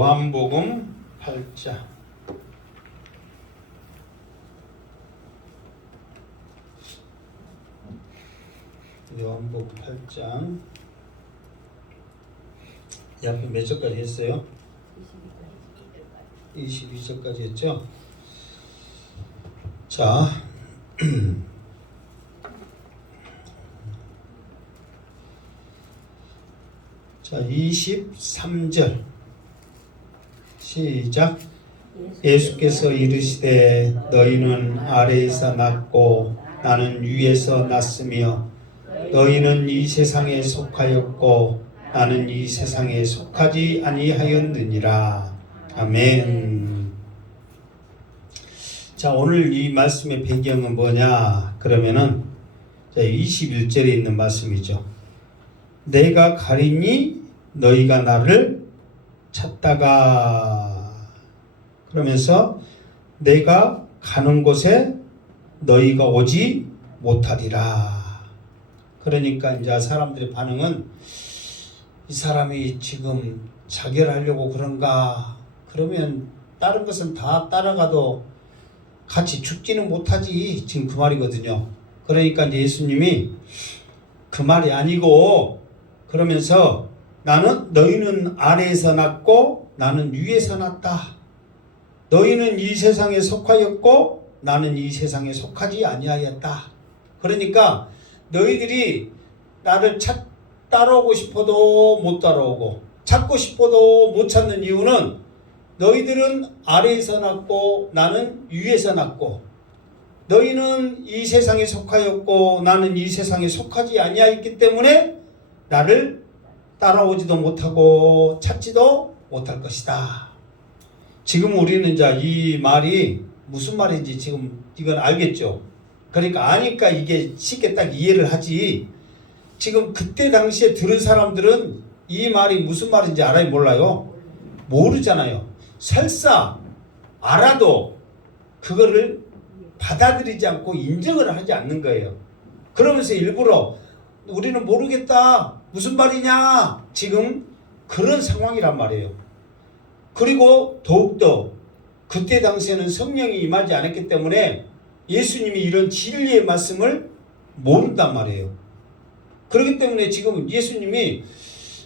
요한복음 8장. 요한복음 8장. 이 앞에 몇 절까지 했어요? 22절까지 했죠? 자, 자 23절 시작. 예수께서 이르시되 너희는 아래에서 났고 나는 위에서 났으며 너희는 이 세상에 속하였고 나는 이 세상에 속하지 아니하였느니라. 아멘. 자, 오늘 이 말씀의 배경은 뭐냐 그러면은 21절에 있는 말씀이죠. 내가 가리니 너희가 나를 찾다가, 그러면서 내가 가는 곳에 너희가 오지 못하리라. 그러니까 이제 사람들의 반응은 이 사람이 지금 자결하려고 그런가, 그러면 다른 것은 다 따라가도 같이 죽지는 못하지, 지금 그 말이거든요. 그러니까 이제 예수님이 그 말이 아니고, 그러면서 너희는 아래에서 났고 나는 위에서 났다. 너희는 이 세상에 속하였고 나는 이 세상에 속하지 아니하였다. 그러니까 너희들이 나를 따라오고 싶어도 못 따라오고 찾고 싶어도 못 찾는 이유는 너희들은 아래에서 났고 나는 위에서 났고, 너희는 이 세상에 속하였고 나는 이 세상에 속하지 아니하였기 때문에 나를 따라오지도 못하고 찾지도 못할 것이다. 지금 우리는 이제 이 말이 무슨 말인지 지금 이건 알겠죠. 그러니까 아니까 이게 쉽게 딱 이해를 하지. 지금 그때 당시에 들은 사람들은 이 말이 무슨 말인지 알아요, 몰라요? 모르잖아요. 설사 알아도 그거를 받아들이지 않고 인정을 하지 않는 거예요. 그러면서 일부러 우리는 모르겠다, 무슨 말이냐, 지금 그런 상황이란 말이에요. 그리고 더욱더 그때 당시에는 성령이 임하지 않았기 때문에 예수님이 이런 진리의 말씀을 모른단 말이에요. 그렇기 때문에 지금 예수님이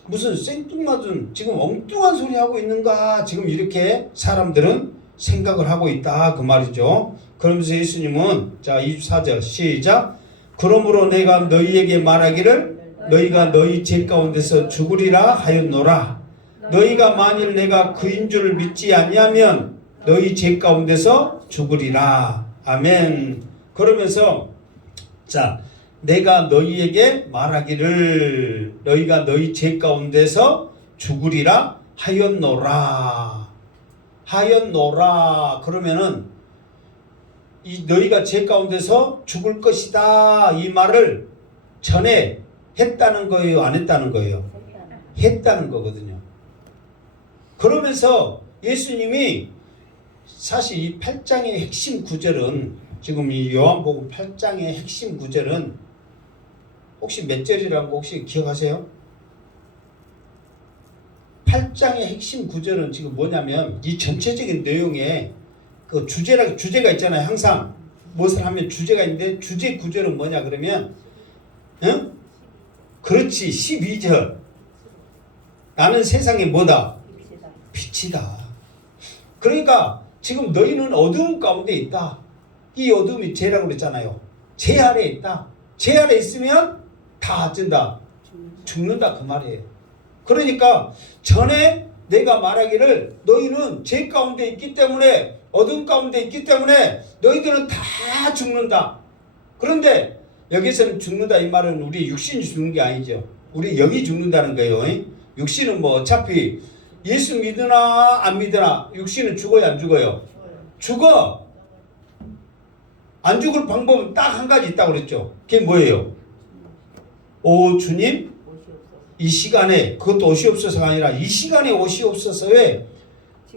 무슨 생뚱맞은 지금 엉뚱한 소리 하고 있는가, 지금 이렇게 사람들은 생각을 하고 있다, 그 말이죠. 그러면서 예수님은 자 24절 시작. 그러므로 내가 너희에게 말하기를 너희가 너희 죄 가운데서 죽으리라 하였노라. 너희가 만일 내가 그인 줄 믿지 아니하면 너희 죄 가운데서 죽으리라. 아멘. 그러면서 자, 내가 너희에게 말하기를 너희가 너희 죄 가운데서 죽으리라 하였노라. 하였노라. 그러면은 이 너희가 죄 가운데서 죽을 것이다, 이 말을 전에 했다는 거예요, 안 했다는 거예요? 했다는 거거든요. 그러면서 예수님이 사실 이 8장의 핵심 구절은, 지금 이 요한복음 8장의 핵심 구절은 혹시 몇 절이라고 혹시 기억하세요? 8장의 핵심 구절은 지금 뭐냐면 이 전체적인 내용에 그 주제가 있잖아요. 항상 무엇을 하면 주제가 있는데 주제 구절은 뭐냐 그러면, 응? 그렇지, 12절. 나는 세상에 뭐다? 빛이다. 그러니까 지금 너희는 어두움 가운데 있다. 이 어둠이 죄라고 그랬잖아요. 죄 아래에 있다. 죄 아래에 있으면 다 어쩐다? 죽는다, 그 말이에요. 그러니까 전에 내가 말하기를 너희는 죄 가운데 있기 때문에, 어둠 가운데 있기 때문에 너희들은 다 죽는다. 그런데 여기서는 죽는다, 이 말은 우리 육신이 죽는 게 아니죠. 우리 영이 죽는다는 거예요. 육신은 뭐 어차피 예수 믿으나 안 믿으나 육신은 죽어요, 안 죽어요? 죽어. 안 죽을 방법은 딱 한 가지 있다고 그랬죠. 그게 뭐예요? 오 주님, 이 시간에, 그것도 오시옵소서가 아니라 이 시간에 오시옵소서. 왜?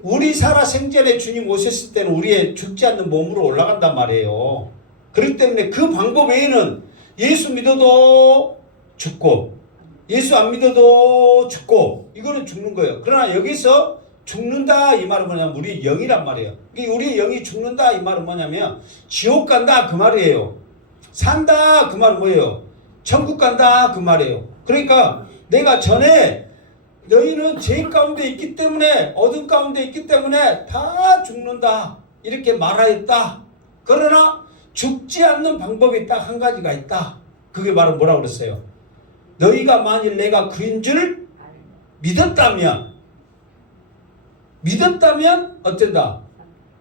우리 살아 생전에 주님 오셨을 때는 우리의 죽지 않는 몸으로 올라간단 말이에요. 그렇기 때문에 그 방법 외에는 예수 믿어도 죽고 예수 안 믿어도 죽고, 이거는 죽는 거예요. 그러나 여기서 죽는다 이 말은 뭐냐면 우리 영이란 말이에요. 우리 영이 죽는다 이 말은 뭐냐면 지옥 간다 그 말이에요. 산다 그 말은 뭐예요? 천국 간다 그 말이에요. 그러니까 내가 전에 너희는 죄 가운데 있기 때문에 어둠 가운데 있기 때문에 다 죽는다 이렇게 말하였다. 그러나 죽지 않는 방법이 딱 한 가지가 있다. 그게 바로 뭐라고 그랬어요? 너희가 만일 내가 그인 줄 믿었다면 어쩐다?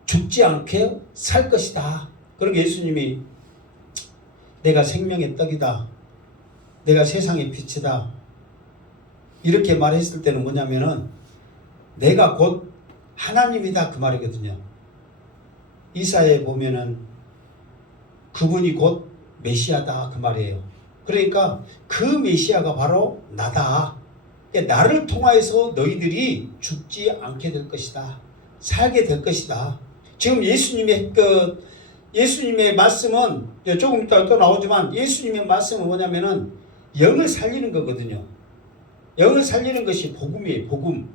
죽지 않게 살 것이다. 그러니까 예수님이 내가 생명의 떡이다. 내가 세상의 빛이다. 이렇게 말했을 때는 뭐냐면은 내가 곧 하나님이다 그 말이거든요. 이사야에 보면은 그분이 곧 메시아다 그 말이에요. 그러니까 그 메시아가 바로 나다. 그러니까 나를 통하여서 너희들이 죽지 않게 될 것이다. 살게 될 것이다. 지금 예수님의 말씀은 조금 이따 또 나오지만 예수님의 말씀은 뭐냐면은 영을 살리는 거거든요. 영을 살리는 것이 복음이에요. 복음.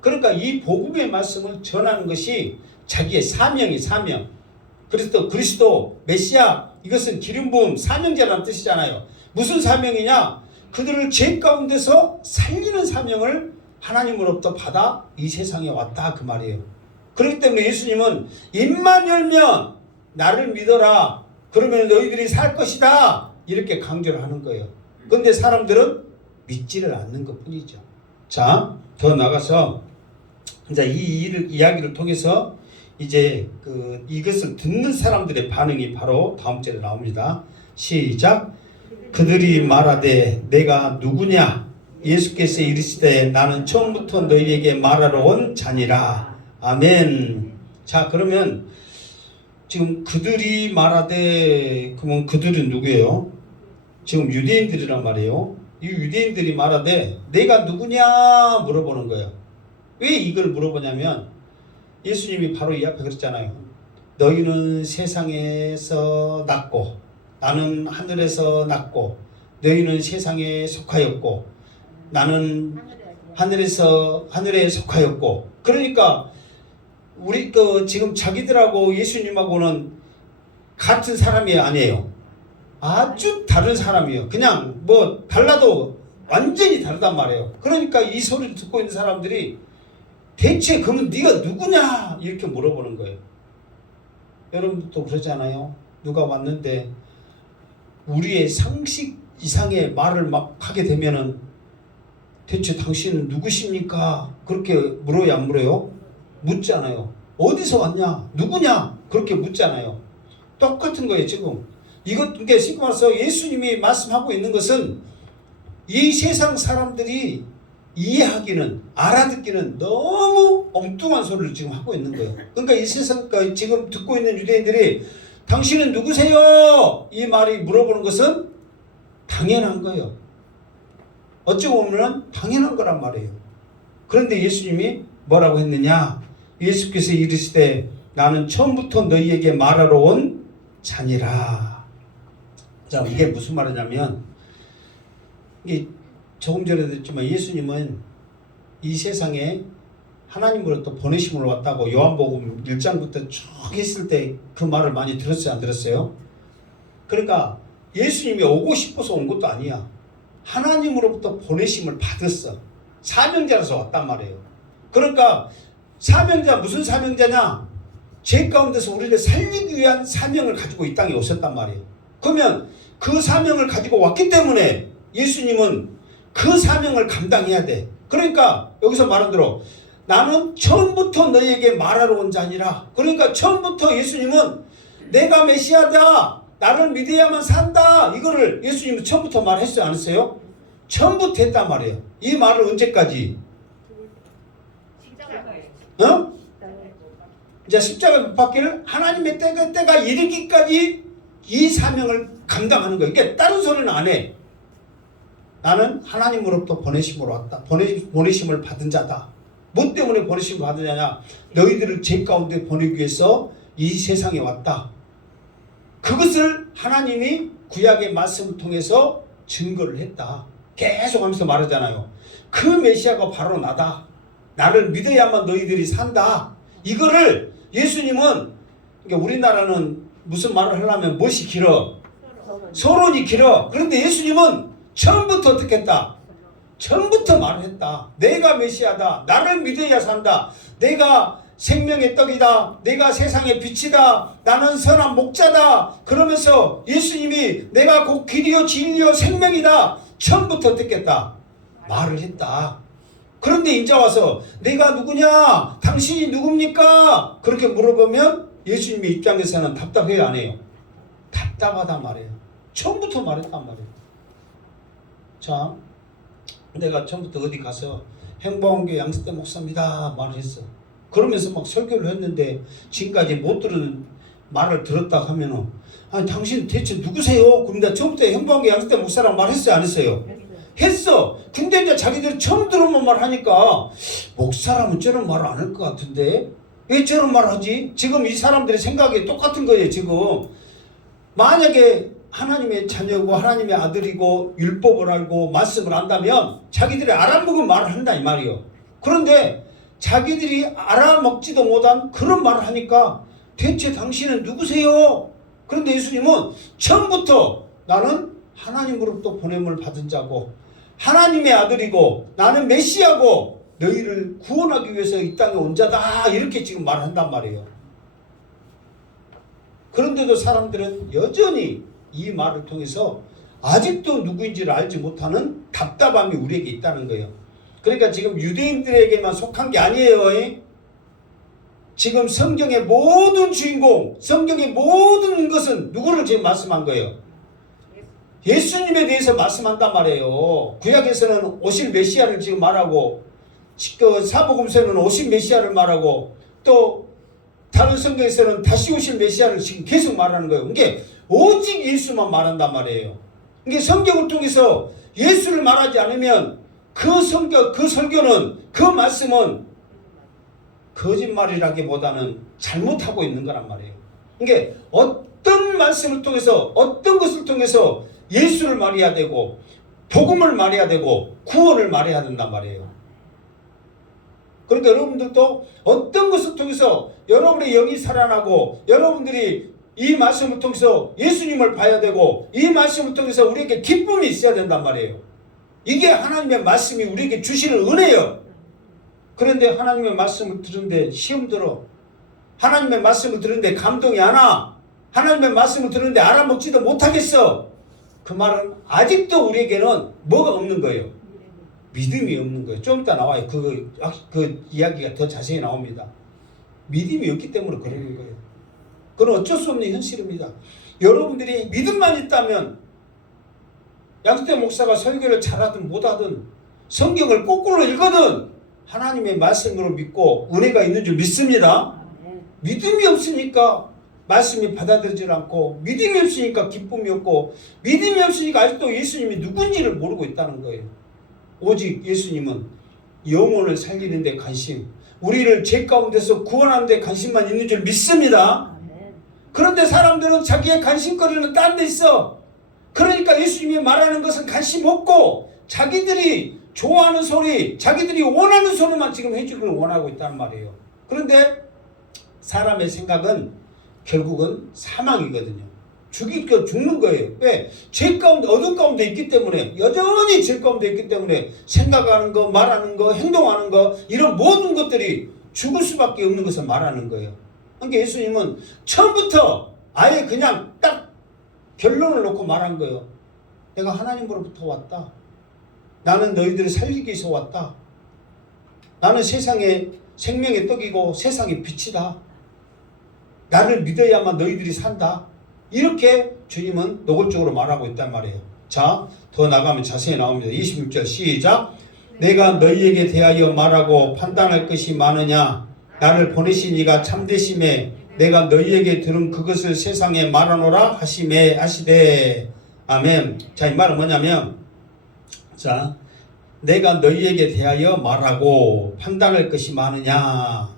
그러니까 이 복음의 말씀을 전하는 것이 자기의 사명이 사명. 그리스도 메시아 이것은 기름 부음 사명자라는 뜻이잖아요. 무슨 사명이냐? 그들을 죄 가운데서 살리는 사명을 하나님으로부터 받아 이 세상에 왔다 그 말이에요. 그렇기 때문에 예수님은 입만 열면 나를 믿어라. 그러면 너희들이 살 것이다. 이렇게 강조를 하는 거예요. 그런데 사람들은 믿지를 않는 것 뿐이죠. 자, 더 나가서 이제 이 이야기를 통해서 이제 이것을 듣는 사람들의 반응이 바로 다음 절에 나옵니다. 시작. 그들이 말하되 내가 누구냐? 예수께서 이르시되 나는 처음부터 너희에게 말하러 온 자니라. 아멘. 자, 그러면 지금 그들이 말하되 그러면 그들은 누구예요? 지금 유대인들이란 말이에요. 이 유대인들이 말하되 내가 누구냐 물어보는 거예요. 왜 이걸 물어보냐면 예수님이 바로 이 앞에 그랬잖아요. 너희는 세상에서 났고 나는 하늘에서 났고 너희는 세상에 속하였고 나는 하늘에 속하였고. 그러니까 우리 지금 자기들하고 예수님하고는 같은 사람이 아니에요. 아주 다른 사람이에요. 그냥 뭐 달라도 완전히 다르단 말이에요. 그러니까 이 소리를 듣고 있는 사람들이 대체 그러면 네가 누구냐 이렇게 물어보는 거예요. 여러분도 그러잖아요. 누가 왔는데 우리의 상식 이상의 말을 막 하게 되면은 대체 당신은 누구십니까? 그렇게 물어요 안 물어요? 묻잖아요. 어디서 왔냐? 누구냐? 그렇게 묻잖아요. 똑같은 거예요 지금. 이게 쉽게 말해서 예수님이 말씀하고 있는 것은 이 세상 사람들이 이해하기는 알아듣기는 너무 엉뚱한 소리를 지금 하고 있는 거예요. 그러니까 이 세상 지금 듣고 있는 유대인들이 당신은 누구세요? 이 말이 물어보는 것은 당연한 거예요. 어찌 보면 당연한 거란 말이에요. 그런데 예수님이 뭐라고 했느냐? 예수께서 이르시되 나는 처음부터 너희에게 말하러 온 자니라. 자, 이게 무슨 말이냐면 이게 조금 전에도 했지만 예수님은 이 세상에 하나님으로부터 보내심을 왔다고 요한복음 1장부터 쭉 했을 때 그 말을 많이 들었어요 안 들었어요? 그러니까 예수님이 오고 싶어서 온 것도 아니야. 하나님으로부터 보내심을 받았어. 사명자라서 왔단 말이에요. 그러니까 사명자 무슨 사명자냐? 죄 가운데서 우리를 살리기 위한 사명을 가지고 이 땅에 오셨단 말이에요. 그러면 그 사명을 가지고 왔기 때문에 예수님은 그 사명을 감당해야 돼. 그러니까 여기서 말한 대로 나는 처음부터 너희에게 말하러 온 자니라. 그러니까 처음부터 예수님은 내가 메시아다. 나를 믿어야만 산다. 이거를 예수님은 처음부터 말했어요 안 했어요? 처음부터 했단 말이에요. 이 말을 언제까지? 어? 이제 십자가 못 박기를 하나님의 때가 이르기까지 이 사명을 감당하는 거예요. 그러니까 다른 소리는 안 해. 나는 하나님으로부터 보내심으로 왔다. 보내심을 받은 자다. 뭐 때문에 보내심을 받은 자냐? 너희들을 죄 가운데 보내기 위해서 이 세상에 왔다. 그것을 하나님이 구약의 말씀을 통해서 증거를 했다. 계속 하면서 말하잖아요. 그 메시아가 바로 나다. 나를 믿어야만 너희들이 산다. 이거를 예수님은, 그러니까 우리나라는 무슨 말을 하려면 무엇이 길어? 서론이 길어. 그런데 예수님은 처음부터 어떻게 했다? 처음부터 말을 했다. 내가 메시아다. 나를 믿어야 산다. 내가 생명의 떡이다. 내가 세상의 빛이다. 나는 선한 목자다. 그러면서 예수님이 내가 곧 길이요 진리요 생명이다. 처음부터 어떻게 했다? 말을 했다. 그런데 이제 와서 내가 누구냐? 당신이 누굽니까? 그렇게 물어보면 예수님의 입장에서는 답답해요, 안 해요? 답답하단 말이에요. 처음부터 말했단 말이에요. 자, 내가 처음부터 어디 가서 행복한교회 양세대 목사입니다 말을 했어. 그러면서 막 설교를 했는데 지금까지 못 들은 말을 들었다 하면은, 아니 당신 대체 누구세요? 그럼 내가 처음부터 행복한교회 양세대 목사라고 말했어요, 안 했어요? 했어. 근데 이제 자기들이 처음 들어본 말 하니까 목사라면 저런 말을 안 할 것 같은데 왜 저런 말을 하지? 지금 이 사람들의 생각이 똑같은 거예요. 지금 만약에 하나님의 자녀고 하나님의 아들이고 율법을 알고 말씀을 안다면 자기들이 알아먹은 말을 한다 이 말이요. 그런데 자기들이 알아먹지도 못한 그런 말을 하니까 대체 당신은 누구세요? 그런데 예수님은 처음부터 나는 하나님으로부터 보냄을 받은 자고 하나님의 아들이고 나는 메시아고 너희를 구원하기 위해서 이 땅에 온 자다 이렇게 지금 말한단 말이에요. 그런데도 사람들은 여전히 이 말을 통해서 아직도 누구인지를 알지 못하는 답답함이 우리에게 있다는 거예요. 그러니까 지금 유대인들에게만 속한 게 아니에요. 지금 성경의 모든 주인공, 성경의 모든 것은 누구를 지금 말씀한 거예요? 예수님에 대해서 말씀한단 말이에요. 구약에서는 오실 메시아를 지금 말하고 사복음서에는 오실 메시아를 말하고 또 다른 성경에서는 다시 오실 메시아를 지금 계속 말하는 거예요. 이게 오직 예수만 말한단 말이에요. 이게 성경을 통해서 예수를 말하지 않으면 그 성경, 그 설교는, 그 말씀은 거짓말이라기보다는 잘못하고 있는 거란 말이에요. 이게 어떤 말씀을 통해서 어떤 것을 통해서 예수를 말해야 되고 복음을 말해야 되고 구원을 말해야 된단 말이에요. 그러니까 여러분들도 어떤 것을 통해서 여러분의 영이 살아나고 여러분들이 이 말씀을 통해서 예수님을 봐야 되고 이 말씀을 통해서 우리에게 기쁨이 있어야 된단 말이에요. 이게 하나님의 말씀이 우리에게 주시는 은혜예요. 그런데 하나님의 말씀을 들은데 시험 들어. 하나님의 말씀을 들은데 감동이 안 와. 하나님의 말씀을 들은데 알아먹지도 못하겠어. 그 말은 아직도 우리에게는 뭐가 없는 거예요? 믿음이 없는 거예요. 좀 이따 나와요. 그 이야기가 더 자세히 나옵니다. 믿음이 없기 때문에 그러는 거예요. 그건 어쩔 수 없는 현실입니다. 여러분들이 믿음만 있다면 양수태 목사가 설교를 잘하든 못하든 성경을 거꾸로 읽거든 하나님의 말씀으로 믿고 은혜가 있는 줄 믿습니다. 믿음이 없으니까 말씀이 받아들이지 않고 믿음이 없으니까 기쁨이 없고 믿음이 없으니까 아직도 예수님이 누군지를 모르고 있다는 거예요. 오직 예수님은 영혼을 살리는 데 관심, 우리를 죄 가운데서 구원하는 데 관심만 있는 줄 믿습니다. 그런데 사람들은 자기의 관심거리는 딴 데 있어. 그러니까 예수님이 말하는 것은 관심 없고 자기들이 좋아하는 소리, 자기들이 원하는 소리만 지금 해주기를 원하고 있단 말이에요. 그런데 사람의 생각은 결국은 사망이거든요. 죽는 거예요. 왜? 죄 가운데, 어둠 가운데 있기 때문에, 여전히 죄 가운데 있기 때문에 생각하는 거, 말하는 거, 행동하는 거 이런 모든 것들이 죽을 수밖에 없는 것을 말하는 거예요. 그러니까 예수님은 처음부터 아예 그냥 딱 결론을 놓고 말한 거예요. 내가 하나님으로부터 왔다. 나는 너희들을 살리기 위해서 왔다. 나는 세상의 생명의 떡이고 세상의 빛이다. 나를 믿어야만 너희들이 산다. 이렇게 주님은 노골적으로 말하고 있단 말이에요. 자, 더 나가면 자세히 나옵니다. 26절 시작. 내가 너희에게 대하여 말하고 판단할 것이 많으냐. 나를 보내신 이가 참되심에 내가 너희에게 들은 그것을 세상에 말하노라 하시매 하시되. 아멘. 자, 이 말은 뭐냐면, 자, 내가 너희에게 대하여 말하고 판단할 것이 많으냐.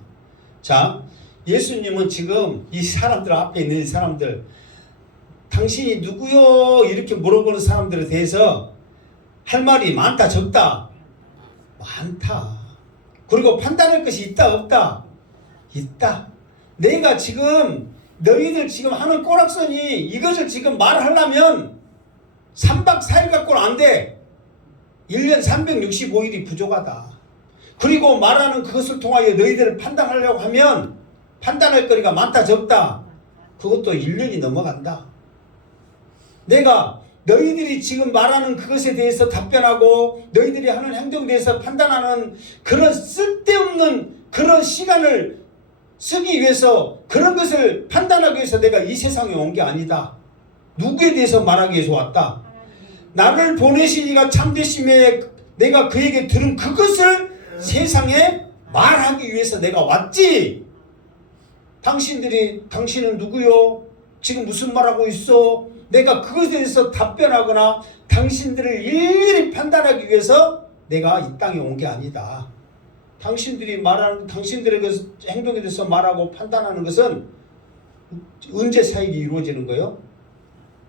자, 예수님은 지금 이 사람들 앞에 있는 이 사람들, 당신이 누구요? 이렇게 물어보는 사람들에 대해서 할 말이 많다 적다? 많다. 그리고 판단할 것이 있다 없다? 있다. 내가 지금 너희들 지금 하는 꼬락선이 이것을 지금 말하려면 3박 4일 갖고는 안 돼. 1년 365일이 부족하다. 그리고 말하는 그것을 통하여 너희들을 판단하려고 하면 판단할 거리가 많다 적다. 그것도 1년이 넘어간다. 내가 너희들이 지금 말하는 그것에 대해서 답변하고 너희들이 하는 행동에 대해서 판단하는 그런 쓸데없는 그런 시간을 쓰기 위해서 그런 것을 판단하기 위해서 내가 이 세상에 온 게 아니다. 누구에 대해서 말하기 위해서 왔다. 나를 보내신 이가 참되심에 내가 그에게 들은 그것을 세상에 말하기 위해서 내가 왔지. 당신은 누구요? 지금 무슨 말하고 있어? 내가 그것에 대해서 답변하거나 당신들을 일일이 판단하기 위해서 내가 이 땅에 온 게 아니다. 당신들이 말하는 당신들의 그 행동에 대해서 말하고 판단하는 것은 언제 사역이 이루어지는 거예요?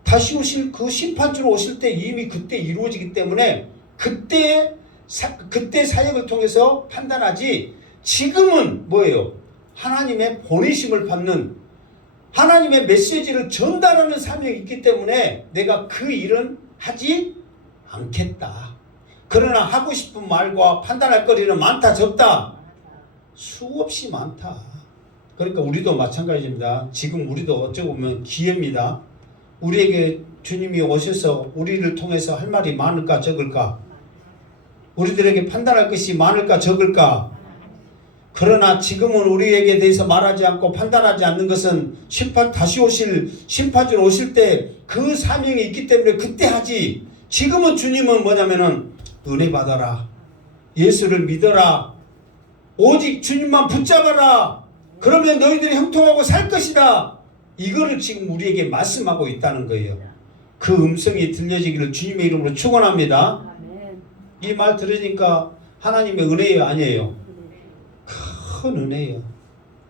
다시 오실 그 심판주로 오실 때 이미 그때 이루어지기 때문에 그때 사역을 통해서 판단하지. 지금은 뭐예요? 하나님의 보내심을 받는 하나님의 메시지를 전달하는 사명이 있기 때문에 내가 그 일은 하지 않겠다. 그러나 하고 싶은 말과 판단할 거리는 많다 적다? 수없이 많다. 그러니까 우리도 마찬가지입니다. 지금 우리도 어찌 보면 기회입니다. 우리에게 주님이 오셔서 우리를 통해서 할 말이 많을까 적을까? 우리들에게 판단할 것이 많을까 적을까? 그러나 지금은 우리에게 대해서 말하지 않고 판단하지 않는 것은 다시 오실 심판주로 오실 때 그 사명이 있기 때문에 그때 하지. 지금은 주님은 뭐냐면은 은혜 받아라. 예수를 믿어라. 오직 주님만 붙잡아라. 그러면 너희들이 형통하고 살 것이다. 이거를 지금 우리에게 말씀하고 있다는 거예요. 그 음성이 들려지기를 주님의 이름으로 축원합니다. 이 말 들으니까 하나님의 은혜예요, 아니에요? 큰 은혜예요.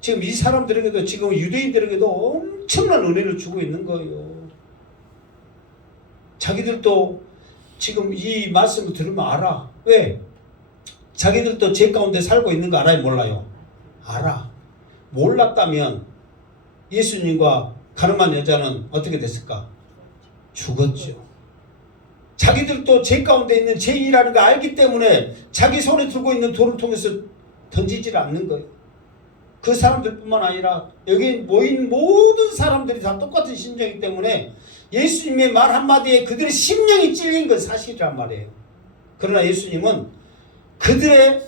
지금 이 사람들에게도 지금 유대인들에게도 엄청난 은혜를 주고 있는 거예요. 자기들도 지금 이 말씀을 들으면 알아. 왜? 자기들도 죄 가운데 살고 있는 거 알아요, 몰라요? 알아. 몰랐다면 예수님과 가늠한 여자는 어떻게 됐을까? 죽었죠. 자기들도 죄 가운데 있는 죄인이라는 거 알기 때문에 자기 손에 들고 있는 돌을 통해서 던지질 않는 거예요. 그 사람들뿐만 아니라 여기 모인 모든 사람들이 다 똑같은 심정이기 때문에 예수님의 말 한마디에 그들의 심령이 찔린 건 사실이란 말이에요. 그러나 예수님은 그들의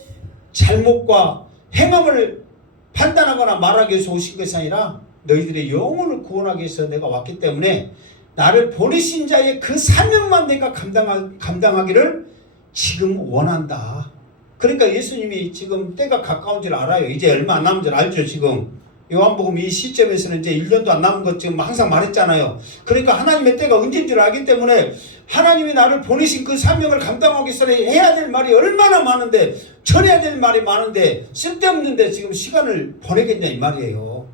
잘못과 행함을 판단하거나 말하기 위해서 오신 것이 아니라 너희들의 영혼을 구원하기 위해서 내가 왔기 때문에 나를 보내신 자의 그 사명만 내가 감당하기를 지금 원한다. 그러니까 예수님이 지금 때가 가까운 줄 알아요. 이제 얼마 안 남은 줄 알죠. 지금 요한복음 이 시점에서는 이제 1년도 안 남은 것 지금 항상 말했잖아요. 그러니까 하나님의 때가 언제인 줄 알기 때문에 하나님이 나를 보내신 그 사명을 감당하기 위해서 해야 될 말이 얼마나 많은데, 전해야 될 말이 많은데 쓸데없는데 지금 시간을 보내겠냐 이 말이에요.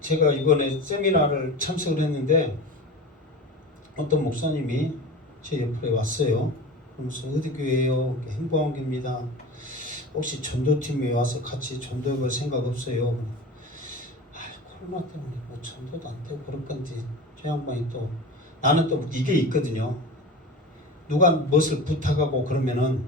제가 이번에 세미나를 참석을 했는데 어떤 목사님이 제 옆에 왔어요. 그러면서 어디 교회예요? 행보한교입니다. 혹시 전도팀에 와서 같이 전도해볼 생각 없어요? 코로나 때문에 뭐 전도도 안 되고 그럴 건지 저 양반이 또 나는 또 이게 있거든요. 누가 무엇을 부탁하고 그러면은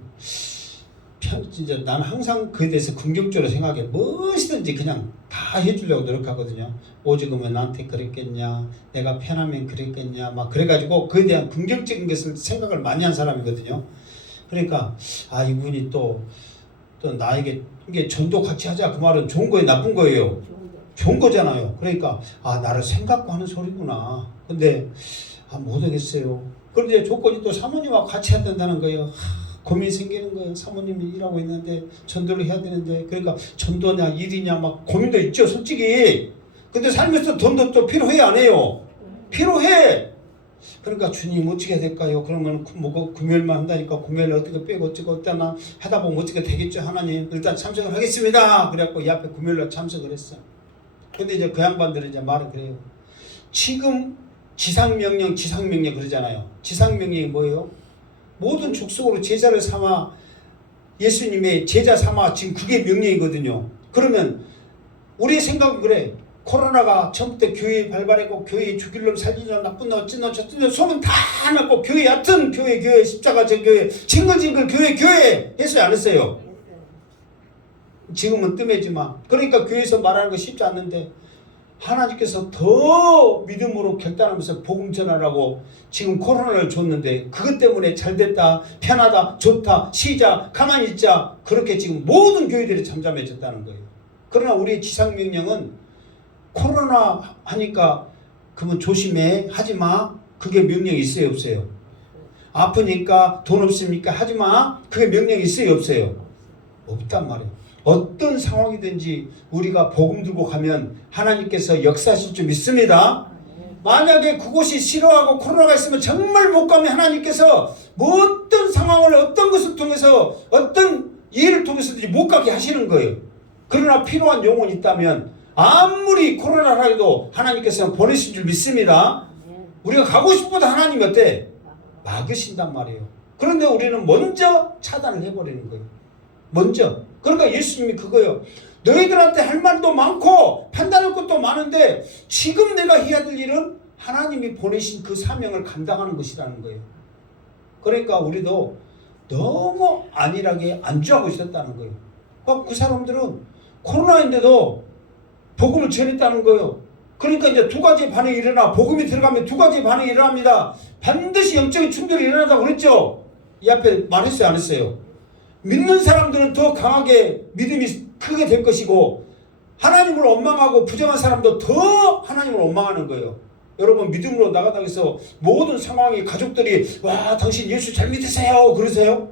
진짜 나는 항상 그에 대해서 긍정적으로 생각해. 무엇이든지 그냥 다 해주려고 노력하거든요. 오죽하면 나한테 그랬겠냐, 내가 편하면 그랬겠냐, 막 그래가지고 그에 대한 긍정적인 것을 생각을 많이 한 사람이거든요. 그러니까 이분이 또 나에게 이게 전도 같이 하자 그 말은 좋은 거예요, 나쁜 거예요? 좋은 거잖아요. 그러니까 나를 생각고 하는 소리구나. 근데 못하겠어요. 그런데 조건이 또 사모님하고 같이 해야 된다는 거예요. 고민이 생기는 거예요. 사모님이 일하고 있는데 전도를 해야 되는데, 그러니까 전도냐 일이냐 막 고민도 있죠, 솔직히. 근데 살면서 돈도 또 필요해 안 해요? 필요해. 그러니까 주님 어떻게 해야 될까요? 그러면 뭐 금요일만 한다니까 금요일 어떻게 빼고 어쩌고 어쩌나 하다 보면 어떻게 되겠죠. 하나님 일단 참석을 하겠습니다. 그래갖고 이 앞에 금요일날 참석을 했어요. 근데 이제 그 양반들은 이제 말은 그래요. 지금 지상명령 그러잖아요. 지상명령이 뭐예요? 모든 족속으로 제자를 삼아 예수님의 제자 삼아 지금 그게 명령이거든요. 그러면 우리의 생각은 그래. 코로나가 처음부터 교회 발발했고 교회 죽일 놈 살릴 놈 나쁜 놈 어찐 놈 저찐 놈 소문 다 났고 교회 얕은 교회 십자가 저 교회 징글징글 교회 했어요 안 했어요? 지금은 뜸해지만 그러니까 교회에서 말하는 거 쉽지 않는데 하나님께서 더 믿음으로 결단하면서 복음 전하라고 지금 코로나를 줬는데 그것 때문에 잘됐다 편하다 좋다 쉬자 가만히 있자 그렇게 지금 모든 교회들이 잠잠해졌다는 거예요. 그러나 우리의 지상명령은 코로나 하니까 그러면 조심해 하지마 그게 명령이 있어요 없어요? 아프니까 돈 없습니까 하지마 그게 명령이 있어요 없어요? 없단 말이에요. 어떤 상황이든지 우리가 복음 들고 가면 하나님께서 역사하실 줄 믿습니다. 만약에 그곳이 싫어하고 코로나가 있으면 정말 못 가면 하나님께서 뭐 어떤 상황을 어떤 것을 통해서 어떤 이해를 통해서든지 못 가게 하시는 거예요. 그러나 필요한 영혼이 있다면 아무리 코로나라 해도 하나님께서 보내신 줄 믿습니다. 우리가 가고 싶어도 하나님이 어때? 막으신단 말이에요. 그런데 우리는 먼저 차단을 해버리는 거예요. 먼저. 그러니까 예수님이 그거예요. 너희들한테 할 말도 많고 판단할 것도 많은데 지금 내가 해야 될 일은 하나님이 보내신 그 사명을 감당하는 것이라는 거예요. 그러니까 우리도 너무 안일하게 안주하고 있었다는 거예요. 그 사람들은 코로나인데도 복음을 전했다는 거예요. 그러니까 이제 두 가지 반응이 일어나. 복음이 들어가면 두 가지 반응이 일어납니다. 반드시 영적인 충돌이 일어난다고 그랬죠. 이 앞에 말했어요 안 했어요? 믿는 사람들은 더 강하게 믿음이 크게 될 것이고 하나님을 원망하고 부정한 사람도 더 하나님을 원망하는 거예요. 여러분 믿음으로 나가다고 해서 모든 상황이 가족들이 와 당신 예수 잘 믿으세요 그러세요?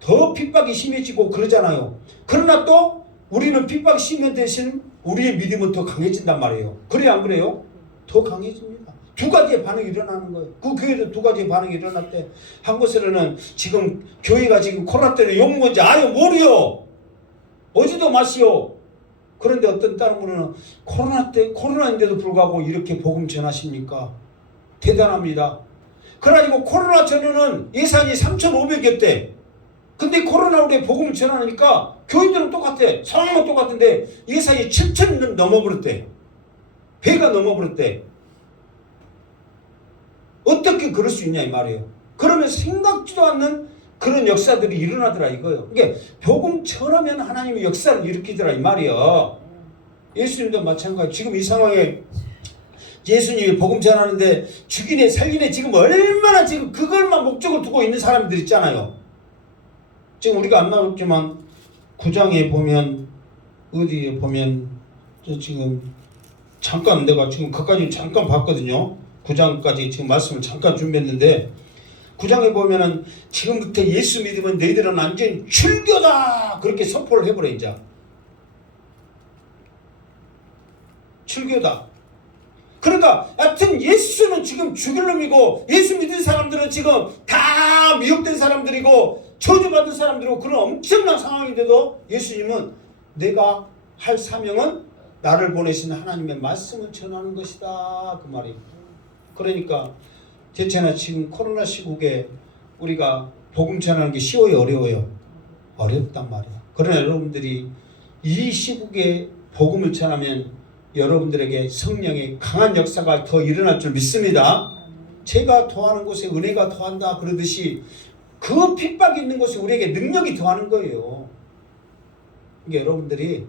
더 핍박이 심해지고 그러잖아요. 그러나 또 우리는 핍박이 심한 대신 우리의 믿음은 더 강해진단 말이에요. 그래요 안 그래요? 더 강해집니다. 두 가지의 반응이 일어나는 거예요. 그 교회도 두 가지의 반응이 일어났대. 한 곳에는 지금 교회가 지금 코로나 때문에 욕먹은지 아유 모르요. 오지도 마시오. 그런데 어떤 다른 분은 코로나인데도 불구하고 이렇게 복음 전하십니까? 대단합니다. 그래가지고 코로나 전에는 예산이 3,500였대. 근데 코로나 우리에 복음을 전하니까 교인들은 똑같아. 상황은 똑같은데 예산이 7,000은 넘어버렸대. 배가 넘어버렸대. 어떻게 그럴 수 있냐 이 말이에요. 그러면 생각지도 않는 그런 역사들이 일어나더라 이거예요. 그러니까 복음 전하면 하나님이 역사를 일으키더라 이 말이에요. 예수님도 마찬가지. 지금 이 상황에 예수님이 복음 전하는데 죽이네 살리네 지금 얼마나 지금 그걸만 목적을 두고 있는 사람들 있잖아요. 지금 우리가 안 나왔지만 9장에 보면 어디에 보면 저 지금 잠깐 내가 지금 그까지 잠깐 봤거든요. 9장까지 지금 말씀을 잠깐 준비했는데 9장에 보면은 지금부터 예수 믿으면 너희들은 완전 출교다 그렇게 선포를 해버려 이제. 출교다. 그러니까 하여튼 예수는 지금 죽일 놈이고 예수 믿은 사람들은 지금 다 미혹된 사람들이고 저주받은 사람들이고 그런 엄청난 상황인데도 예수님은 내가 할 사명은 나를 보내신 하나님의 말씀을 전하는 것이다 그 말입니다. 그러니까 대체나 지금 코로나 시국에 우리가 복음 전하는 게 쉬워요 어려워요? 어렵단 말이에요. 그러나 여러분들이 이 시국에 복음을 전하면 여러분들에게 성령의 강한 역사가 더 일어날 줄 믿습니다. 제가 더하는 곳에 은혜가 더한다 그러듯이 그 핍박이 있는 곳에 우리에게 능력이 더하는 거예요. 그러니까 여러분들이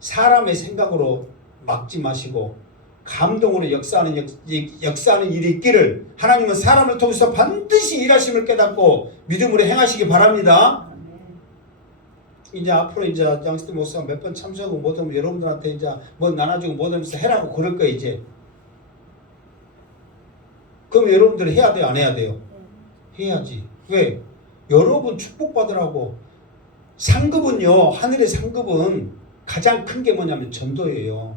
사람의 생각으로 막지 마시고 감동으로 역사하는 일이 있기를 하나님은 사람을 통해서 반드시 일하심을 깨닫고 믿음으로 행하시기 바랍니다. 이제 앞으로 이제 양스트 목사가 몇 번 참석하고 못하면 여러분들한테 이제 뭐 나눠주고 못하면서 해라고 그럴 거예요 이제. 그럼 여러분들이 해야 돼요 안 해야 돼요? 해야지. 왜? 여러분 축복받으라고. 상급은요 하늘의 상급은 가장 큰 게 뭐냐면 전도예요.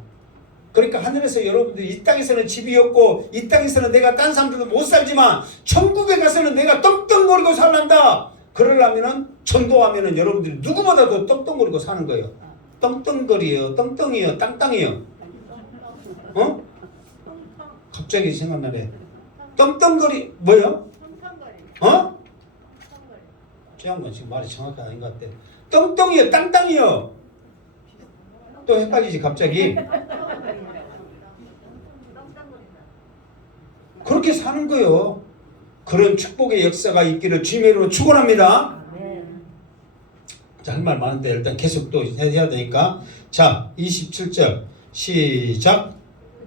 그러니까 하늘에서 여러분들이 이 땅에서는 집이 없고 이 땅에서는 내가 딴 사람들도 못 살지만 천국에 가서는 내가 떵떵거리고 살란다. 그러려면은 전도하면은 여러분들이 누구보다도 떵떵거리고 사는 거예요. 떵떵거리요, 떵떵이요, 땅땅이요. 어? 갑자기 생각나네. 떵떵거리 뭐요? 어? 저 지금 말이 정확히 아닌 것 같아. 떵떵이요, 땅땅이요. 또 헷갈리지 갑자기. 그렇게 사는 거요. 그런 축복의 역사가 있기를 주님으로 축원합니다. 자, 할 말 많은데 일단 계속 또 해야 되니까. 자, 27절 시작.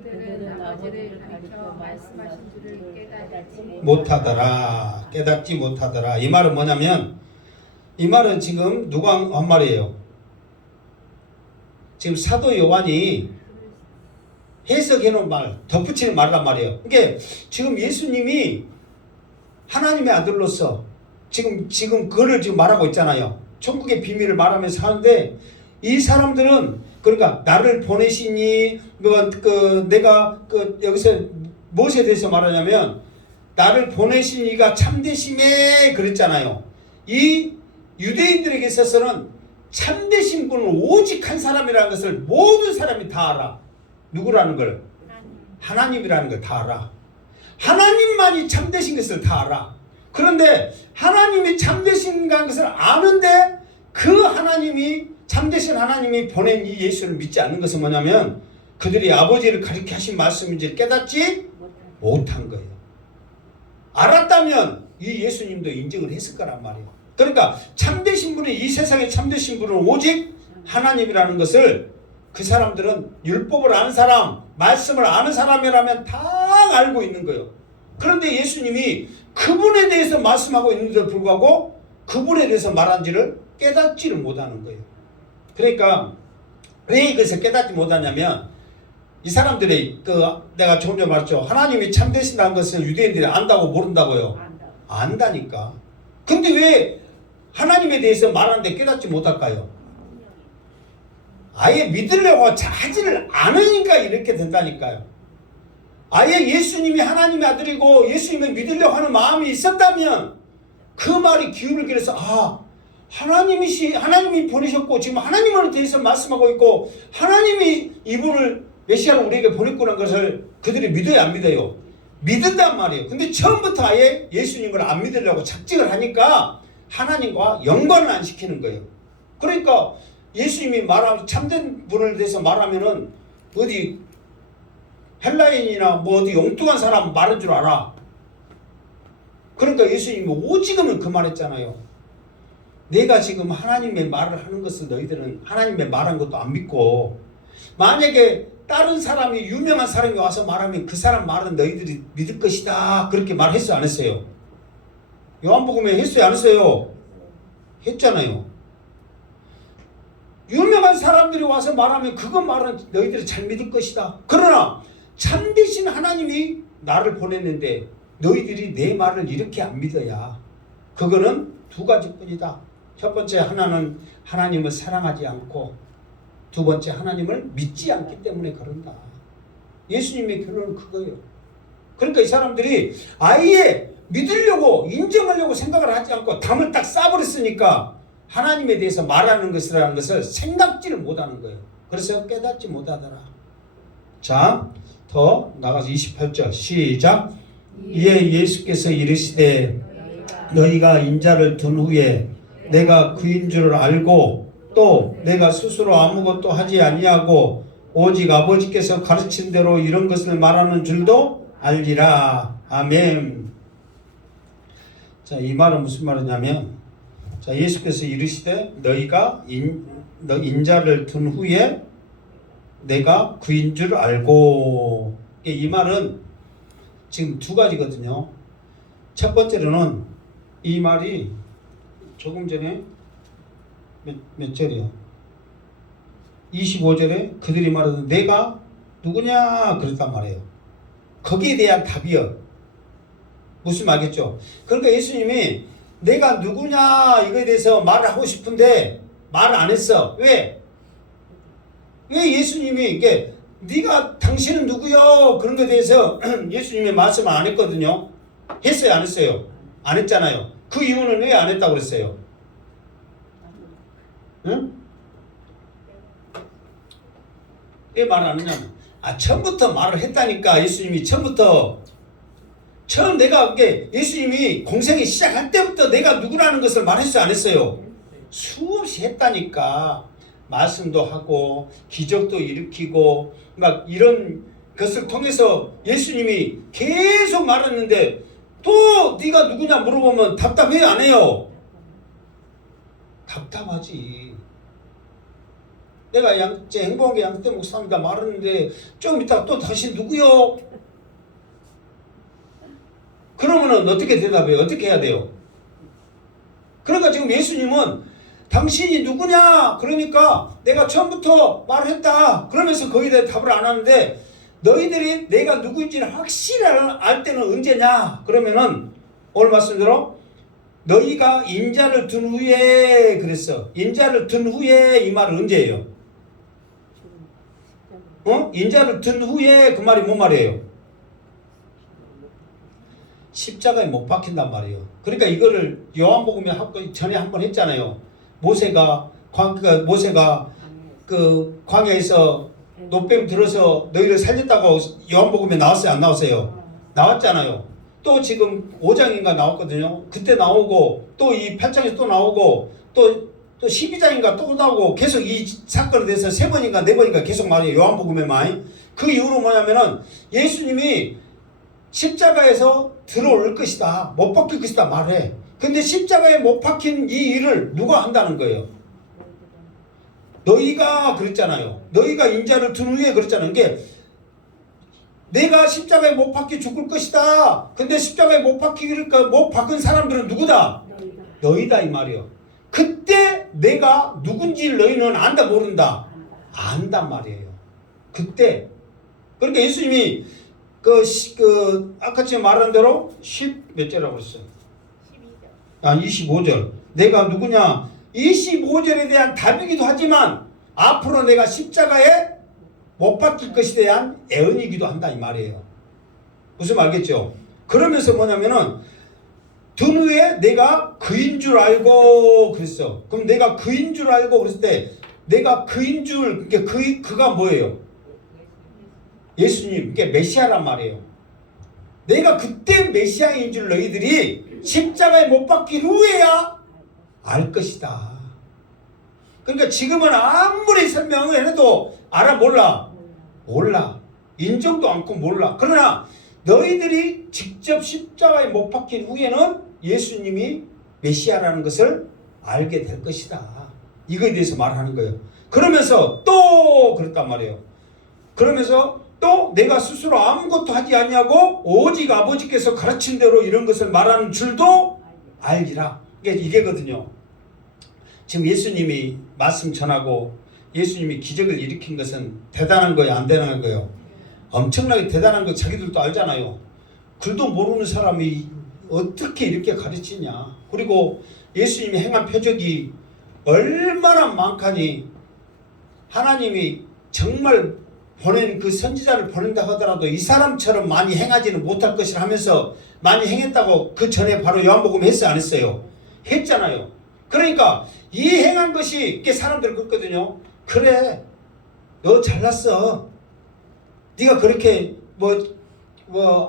그들은 아버지를 가리켜 말씀하신 줄을 깨닫지 못하더라. 깨닫지 못하더라. 이 말은 뭐냐면, 이 말은 지금 누가 한 말이에요? 지금 사도 요한이 해석해 놓은 말, 덧붙이는 말이란 말이에요. 이게 지금 예수님이 하나님의 아들로서 지금 그거를 지금 말하고 있잖아요. 천국의 비밀을 말하면서 하는데, 이 사람들은 그러니까 나를 보내시니 내가 여기서 무엇에 대해서 말하냐면, 나를 보내신 이가 참되심에 그랬잖아요. 이 유대인들에게 있어서는 참되신 분은 오직 한 사람이라는 것을 모든 사람이 다 알아. 누구라는 걸? 하나님이라는 걸 다 알아. 하나님만이 참되신 것을 다 알아. 그런데 하나님이 참되신 것을 아는데, 그 하나님이 참되신 하나님이 보낸 이 예수를 믿지 않는 것은 뭐냐면, 그들이 아버지를 가리켜 하신 말씀인지 깨닫지 못한 거예요. 알았다면 이 예수님도 인정을 했을 거란 말이에요. 그러니까 참되신 분은, 이 세상에 참되신 분은 오직 하나님이라는 것을 그 사람들은, 율법을 아는 사람, 말씀을 아는 사람이라면 다 알고 있는 거예요. 그런데 예수님이 그분에 대해서 말씀하고 있는데도 불구하고 그분에 대해서 말한지를 깨닫지를 못하는 거예요. 그러니까 왜 이것을 깨닫지 못하냐면, 이 사람들이 내가 조금 전에 말했죠. 하나님이 참되신다는 것을 유대인들이 안다고 모른다고요? 안다니까. 근데 왜 하나님에 대해서 말하는데 깨닫지 못할까요? 아예 믿으려고 하지를 않으니까 이렇게 된다니까요. 아예 예수님이 하나님의 아들이고 예수님을 믿으려고 하는 마음이 있었다면 그 말이 기울을 길어서 하나님이 보내셨고 지금 하나님에 대해서 말씀하고 있고 하나님이 이분을 메시아로 우리에게 보냈구나 것을 그들이 믿어야 안 믿어요? 믿는단 말이에요. 근데 처음부터 아예 예수님을 안 믿으려고 작정을 하니까 하나님과 연관을 안 시키는 거예요. 그러니까 예수님이 말하면 참된 분을 대해서 말하면은 어디 헬라인이나 어디 엉뚱한 사람 말한 줄 알아. 그러니까 예수님이 오직은 그 말했잖아요. 내가 지금 하나님의 말을 하는 것을 너희들은 하나님의 말한 것도 안 믿고, 만약에 다른 사람이 유명한 사람이 와서 말하면 그 사람 말은 너희들이 믿을 것이다, 그렇게 말했어요 안 했어요? 요한복음에 했어요 안 했어요? 했잖아요. 유명한 사람들이 와서 말하면 그거 말은 너희들이 잘 믿을 것이다. 그러나 참되신 하나님이 나를 보냈는데 너희들이 내 말을 이렇게 안 믿어야, 그거는 두 가지뿐이다. 첫 번째, 하나는 하나님을 사랑하지 않고, 두 번째, 하나님을 믿지 않기 때문에 그런다. 예수님의 결론은 그거예요. 그러니까 이 사람들이 아예 믿으려고 인정하려고 생각을 하지 않고 담을 딱 싸버렸으니까 하나님에 대해서 말하는 것이라는 것을 생각지를 못하는 거예요. 그래서 깨닫지 못하더라. 자, 더 나가서 28절 시작. 이에 예수께서 이르시되 너희가 인자를 둔 후에 내가 그인 줄을 알고 또 내가 스스로 아무것도 하지 아니하고 오직 아버지께서 가르친 대로 이런 것을 말하는 줄도 알리라. 아멘. 자, 이 말은 무슨 말이냐면, 자, 예수께서 이르시되 너희가 인자를 둔 후에 내가 그인 줄 알고, 이 말은 지금 두 가지거든요. 첫 번째로는 이 말이 조금 전에 몇 절이요? 25절에 그들이 말하는 내가 누구냐 그랬단 말이에요. 거기에 대한 답이요. 무슨 말이겠죠? 그러니까 예수님이 내가 누구냐 이거에 대해서 말을 하고 싶은데 말을 안 했어. 왜 예수님이 이게 네가 당신은 누구요? 그런 것에 대해서 예수님이 말씀을 안 했거든요. 했어요 안 했어요? 안 했잖아요. 그 이유는 왜 안 했다고 그랬어요? 응? 왜 말 안 했냐면 처음부터 말을 했다니까. 예수님이 처음 내가 예수님이 공생이 시작할 때부터 내가 누구라는 것을 말했어요, 안 했어요? 수없이 했다니까. 말씀도 하고 기적도 일으키고 막 이런 것을 통해서 예수님이 계속 말했는데 또 네가 누구냐 물어보면 답답해요, 안 해요? 답답하지. 내가 양재 행복하게 양재 목사입니다 말했는데 조금 이따가 또 다시 누구요? 그러면은 어떻게 대답해요? 어떻게 해야 돼요? 그러니까 지금 예수님은 당신이 누구냐? 그러니까 내가 처음부터 말했다. 그러면서 거기에 대해 답을 안 하는데 너희들이 내가 누구인지를 확실히 알 때는 언제냐? 그러면은 오늘 말씀대로 너희가 인자를 든 후에 그랬어. 인자를 든 후에 이 말은 언제예요? 인자를 든 후에 그 말이 뭔 말이에요? 십자가에 못 박힌단 말이에요. 그러니까 이거를 요한복음에 전에 한 번 했잖아요. 모세가 그 광야에서 노뱀 들어서 너희를 살렸다고 요한복음에 나왔어요, 안 나왔어요? 나왔잖아요. 또 지금 5장인가 나왔거든요. 그때 나오고 또 이 8장에서 또 나오고 또 12장인가 또 나오고 계속 이 사건에 대해서 3번인가 4번인가 계속 말해요. 요한복음에만. 그 이유로 뭐냐면은 예수님이 십자가에서 들어올 것이다. 못 박힐 것이다 말해. 근데 십자가에 못 박힌 이 일을 누가 한다는 거예요? 너희가 그랬잖아요. 너희가 인자를 든 후에 그랬잖아요. 이게 내가 십자가에 못 박혀 죽을 것이다. 근데 십자가에 못 박힌 사람들은 누구다? 너희다 이 말이에요. 그때 내가 누군지를 너희는 안다 모른다? 안단 말이에요. 그때. 그러니까 예수님이 아까 제가 말한 대로 10몇 절이라고 그랬어요? 25절. 내가 누구냐? 25절에 대한 답이기도 하지만 앞으로 내가 십자가에 못 박힐 것에 대한 애언이기도 한다 이 말이에요. 무슨 말겠죠? 그러면서 뭐냐면은 든 후에 내가 그인 줄 알고 그랬어. 그럼 내가 그인 줄 알고 그랬을 때 내가 그인 줄 그가 뭐예요? 예수님, 그게 메시아란 말이에요. 내가 그때 메시아인 줄 너희들이 십자가에 못 박힌 후에야 알 것이다. 그러니까 지금은 아무리 설명을 해도 알아 몰라? 몰라. 인정도 않고 몰라. 그러나 너희들이 직접 십자가에 못 박힌 후에는 예수님이 메시아라는 것을 알게 될 것이다. 이거에 대해서 말하는 거예요. 그러면서 또 그랬단 말이에요. 그러면서 또 내가 스스로 아무것도 하지 아니하고 오직 아버지께서 가르친 대로 이런 것을 말하는 줄도 알리라. 이게거든요. 지금 예수님이 말씀 전하고 예수님이 기적을 일으킨 것은 대단한 거예요, 안 대단한 거예요? 엄청나게 대단한 거 자기들도 알잖아요. 글도 모르는 사람이 어떻게 이렇게 가르치냐. 그리고 예수님이 행한 표적이 얼마나 많카니 하나님이 정말 보낸 그 선지자를 보낸다 하더라도 이 사람처럼 많이 행하지는 못할 것이라 하면서 많이 행했다고 그 전에 바로 요한복음에 했어요, 안 했어요? 했잖아요. 그러니까 이 행한 것이 이게 사람들 그렇거든요. 그래, 너 잘났어. 네가 그렇게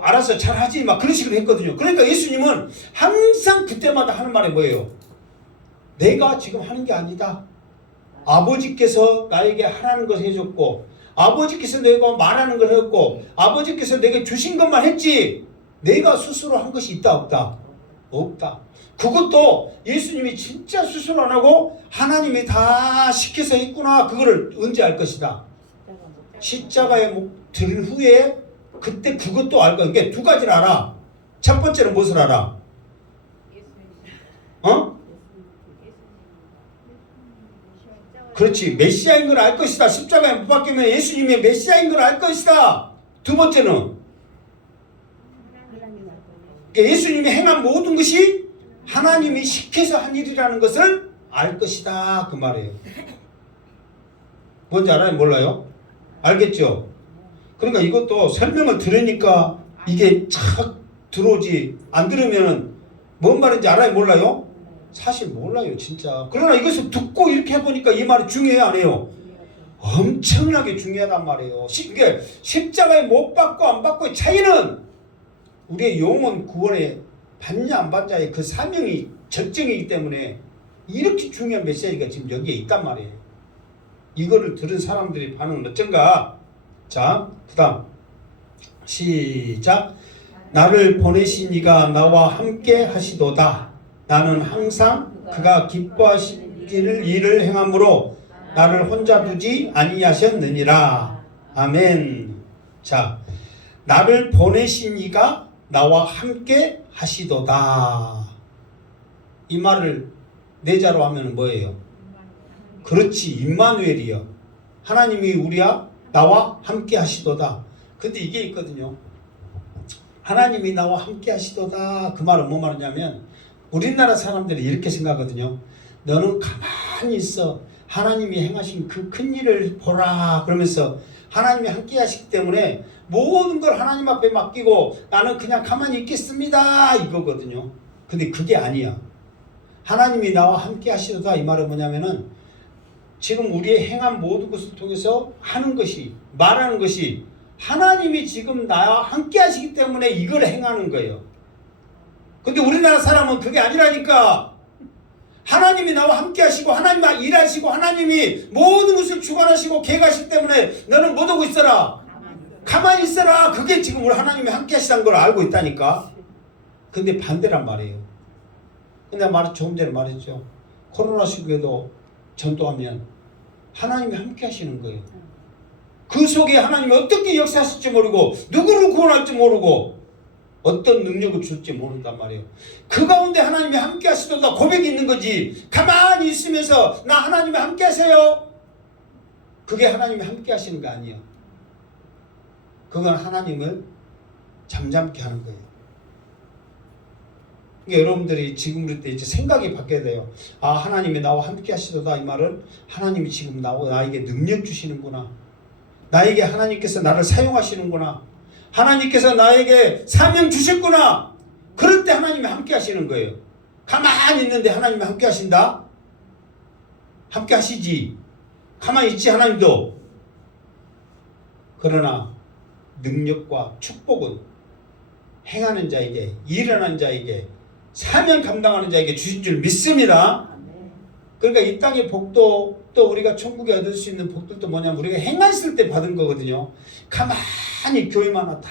알아서 잘하지 막 그런 식으로 했거든요. 그러니까 예수님은 항상 그때마다 하는 말이 뭐예요? 내가 지금 하는 게 아니다. 아버지께서 나에게 하라는 것을 해줬고 아버지께서 내가 말하는 걸 했고 아버지께서 내게 주신 것만 했지 내가 스스로 한 것이 있다 없다? 없다. 그것도 예수님이 진짜 스스로 안 하고 하나님이 다 시켜서 했구나. 그거를 언제 알 것이다? 십자가에 들 후에 그때 그것도 알 거야. 그러니까 두 가지를 알아. 첫 번째는 무엇을 알아? 그렇지. 메시아인 걸 알 것이다. 십자가에 못 박히면 예수님이 메시아인 걸 알 것이다. 두 번째는 예수님이 행한 모든 것이 하나님이 시켜서 한 일이라는 것을 알 것이다. 그 말이에요. 뭔지 알아요? 몰라요? 알겠죠? 그러니까 이것도 설명을 들으니까 이게 착 들어오지. 안 들으면 뭔 말인지 알아요? 몰라요? 사실 몰라요, 진짜. 그러나 이것을 듣고 이렇게 해보니까 이 말이 중요해요, 안 해요? 엄청나게 중요하단 말이에요. 이게 십자가에 못 박고 안 박고의 차이는 우리의 영혼 구원에 받냐 안 받냐의 그 사명이 절정이기 때문에 이렇게 중요한 메시지가 지금 여기에 있단 말이에요. 이거를 들은 사람들의 반응은 어쩐가? 자, 그 다음 시작. 나를 보내신 이가 나와 함께 하시도다. 나는 항상 그가 기뻐하시기를 일을 행함으로 나를 혼자 두지 아니하셨느니라. 아멘. 자, 나를 보내신 이가 나와 함께 하시도다. 이 말을 내자로 하면 뭐예요? 그렇지, 임마누엘이요. 하나님이 우리와 나와 함께 하시도다. 근데 이게 있거든요. 하나님이 나와 함께 하시도다. 그 말은 뭐 말이냐면 우리나라 사람들이 이렇게 생각하거든요. 너는 가만히 있어. 하나님이 행하신 그 큰 일을 보라. 그러면서 하나님이 함께 하시기 때문에 모든 걸 하나님 앞에 맡기고 나는 그냥 가만히 있겠습니다. 이거거든요. 근데 그게 아니야. 하나님이 나와 함께 하시도다. 이 말은 뭐냐면은 지금 우리의 행한 모든 것을 통해서 하는 것이, 말하는 것이 하나님이 지금 나와 함께 하시기 때문에 이걸 행하는 거예요. 근데 우리나라 사람은 그게 아니라니까. 하나님이 나와 함께 하시고 하나님과 일하시고 하나님이 모든 것을 주관하시고 계획하시기 때문에 너는 못하고 있어라. 가만히 있어라. 그게 지금 우리 하나님이 함께 하시다는 걸 알고 있다니까. 근데 반대란 말이에요. 근데 조금 전에 말했죠. 코로나 시국에도 전도하면 하나님이 함께 하시는 거예요. 그 속에 하나님이 어떻게 역사하실지 모르고 누구를 구원할지 모르고 어떤 능력을 줄지 모른단 말이에요. 그 가운데 하나님이 함께 하시도다 고백이 있는 거지. 가만히 있으면서 나 하나님이 함께 하세요. 그게 하나님이 함께 하시는 거 아니에요. 그건 하나님을 잠잠케 하는 거예요. 그러니까 여러분들이 지금 그럴 때 이제 생각이 바뀌어야 돼요. 아, 하나님이 나와 함께 하시도다. 이 말은 하나님이 지금 나에게 능력 주시는구나. 나에게 하나님께서 나를 사용하시는구나. 하나님께서 나에게 사명 주셨구나. 그럴 때 하나님이 함께 하시는 거예요. 가만히 있는데 하나님이 함께 하신다? 함께 하시지. 가만히 있지 하나님도. 그러나 능력과 축복은 행하는 자에게, 일어나는 자에게, 사명 감당하는 자에게 주신 줄 믿습니다. 그러니까 이 땅의 복도 또 우리가 천국에 얻을 수 있는 복들도 뭐냐면 우리가 행했을 때 받은 거거든요. 가만히 교회만 왔다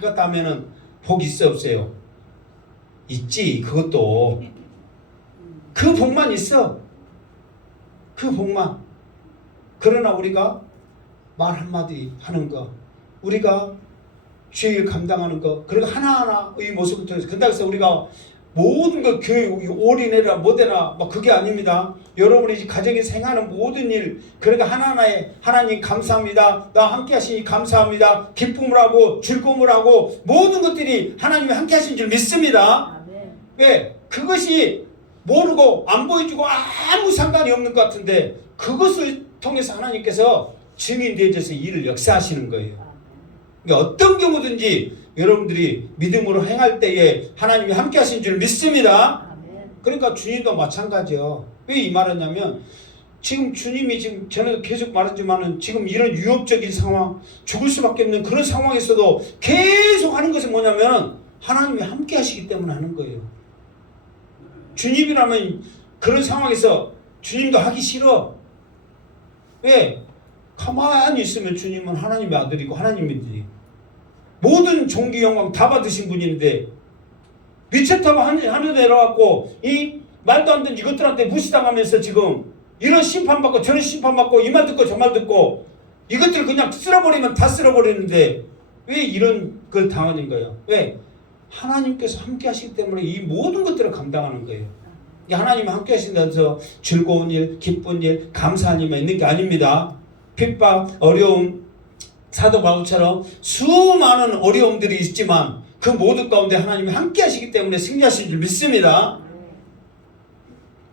갔다 하면은 복 있어 없어요? 있지. 그것도 그 복만 있어. 그 복만. 그러나 우리가 말 한마디 하는 거, 우리가 주의 감당하는 거, 그리고 하나하나의 모습을 통해서 그래서 우리가 모든 거 교회 올인해라 뭐되라 막 그게 아닙니다. 여러분이 가정에서 행하는 모든 일, 그러니까 하나하나에 하나님 감사합니다. 나 함께 하시니 감사합니다. 기쁨을 하고 즐거움을 하고 모든 것들이 하나님이 함께 하신 줄 믿습니다. 아멘. 왜? 그것이 모르고 안 보여주고 아무 상관이 없는 것 같은데 그것을 통해서 하나님께서 증인되어져서 일을 역사하시는 거예요. 그러니까 어떤 경우든지 여러분들이 믿음으로 행할 때에 하나님이 함께 하신 줄 믿습니다. 그러니까 주님도 마찬가지요. 왜 이 말하냐면 지금 주님이 지금 전에도 계속 말했지만은 지금 이런 위협적인 상황, 죽을 수밖에 없는 그런 상황에서도 계속 하는 것은 뭐냐면 하나님이 함께 하시기 때문에 하는 거예요. 주님이라면 그런 상황에서 주님도 하기 싫어. 왜? 가만히 있으면 주님은 하나님의 아들이고 하나님이지. 모든 존귀 영광 다 받으신 분인데 미쳤다고 하늘 내려왔고 이 말도 안 되는 이것들한테 무시당하면서 지금 이런 심판받고 저런 심판받고 이 말 듣고 저 말 듣고 이것들 그냥 쓸어버리면 다 쓸어버리는데 왜 이런 걸 당하는 거예요? 왜? 하나님께서 함께 하시기 때문에 이 모든 것들을 감당하는 거예요. 하나님이 함께 하신다면서 즐거운 일, 기쁜 일, 감사한 일만 있는 게 아닙니다. 핍박, 어려움, 사도 바울처럼 수많은 어려움들이 있지만 그 모든 가운데 하나님이 함께 하시기 때문에 승리하신 줄 믿습니다.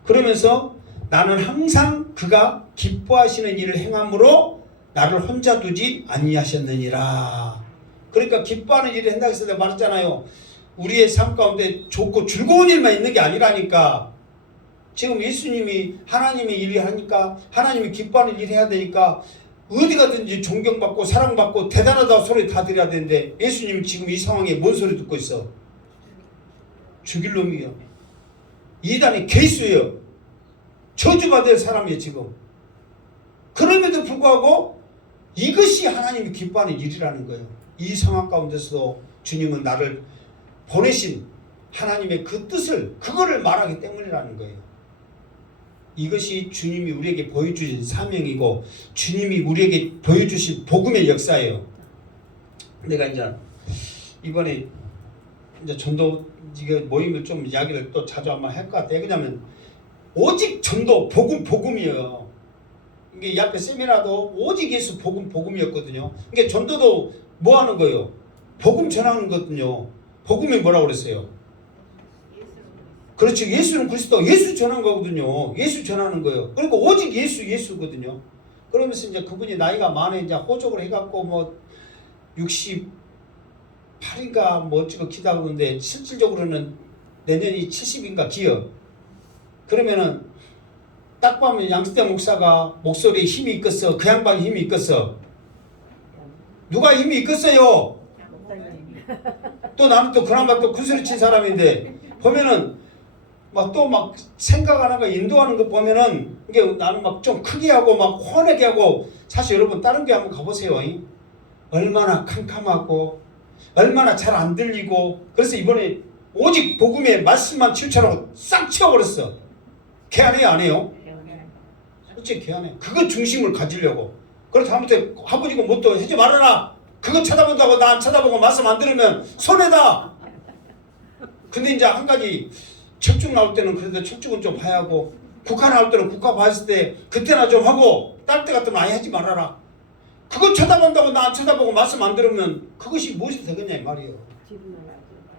그러면서 나는 항상 그가 기뻐하시는 일을 행함으로 나를 혼자 두지 아니하셨느니라. 그러니까 기뻐하는 일을 한다고 해서 내가 말했잖아요. 우리의 삶 가운데 좋고 즐거운 일만 있는 게 아니라니까. 지금 예수님이 하나님의 일을 하니까 하나님이 기뻐하는 일을 해야 되니까 어디 가든지 존경받고 사랑받고 대단하다고 소리 다 들어야 되는데 예수님은 지금 이 상황에 뭔 소리 듣고 있어? 죽일 놈이요. 이단의 괴수예요. 저주받을 사람이에요 지금. 그럼에도 불구하고 이것이 하나님이 기뻐하는 일이라는 거예요. 이 상황 가운데서도 주님은 나를 보내신 하나님의 그 뜻을 그거를 말하기 때문이라는 거예요. 이것이 주님이 우리에게 보여주신 사명이고 주님이 우리에게 보여주신 복음의 역사예요. 내가 이제 이번에 이제 전도 이거 모임을 좀 이야기를 또 자주 한번 할 것 같아요. 왜냐하면 오직 전도 복음이에요. 이게 이 앞에 세미나도 오직 예수 복음이었거든요. 이게 전도도 뭐 하는 거예요? 복음 전하는 거거든요. 복음이 뭐라고 그랬어요? 그렇지. 예수는 그리스도, 예수 전하는 거거든요. 예수 전하는 거예요. 그러니까 오직 예수거든요. 그러면서 이제 그분이 나이가 많아 이제 호적을 해갖고 뭐 68인가 뭐 어찌고 기다리는데 실질적으로는 내년이 70인가 기어. 그러면은 딱 보면 양수대 목사가 목소리에 힘이 있겠어? 그 양반이 힘이 있겠어? 누가 힘이 있겠어요? 또 나는 또 그나마 또 큰 소리 친 사람인데 보면은 막 또 막 생각 안 하고 인도하는 거 보면은 이게 나는 막 좀 크게 하고 막 화내게 하고 사실 여러분 다른 게 한번 가보세요. 얼마나 캄캄하고 얼마나 잘 안 들리고 그래서 이번에 오직 복음의 말씀만 치우쳐라고 싹 치워버렸어. 개안해요 안 해요? 솔직히 개안해. 그거 중심을 가지려고. 그래서 다음부터 아버지가 뭐 또 하지 말아라. 그거 쳐다본다고 나 안 쳐다보고 말씀 안 들으면 손해다. 근데 이제 한 가지 철쭉 나올 때는 그래도 철쭉은 좀 봐야 하고 국화 나올 때는 국화 봤을 때 그때나 좀 하고 딸 때 같으면 아예 하지 말아라. 그거 쳐다본다고 나 안 쳐다보고 말씀 안 들으면 그것이 무엇이 되겠냐 이 말이에요.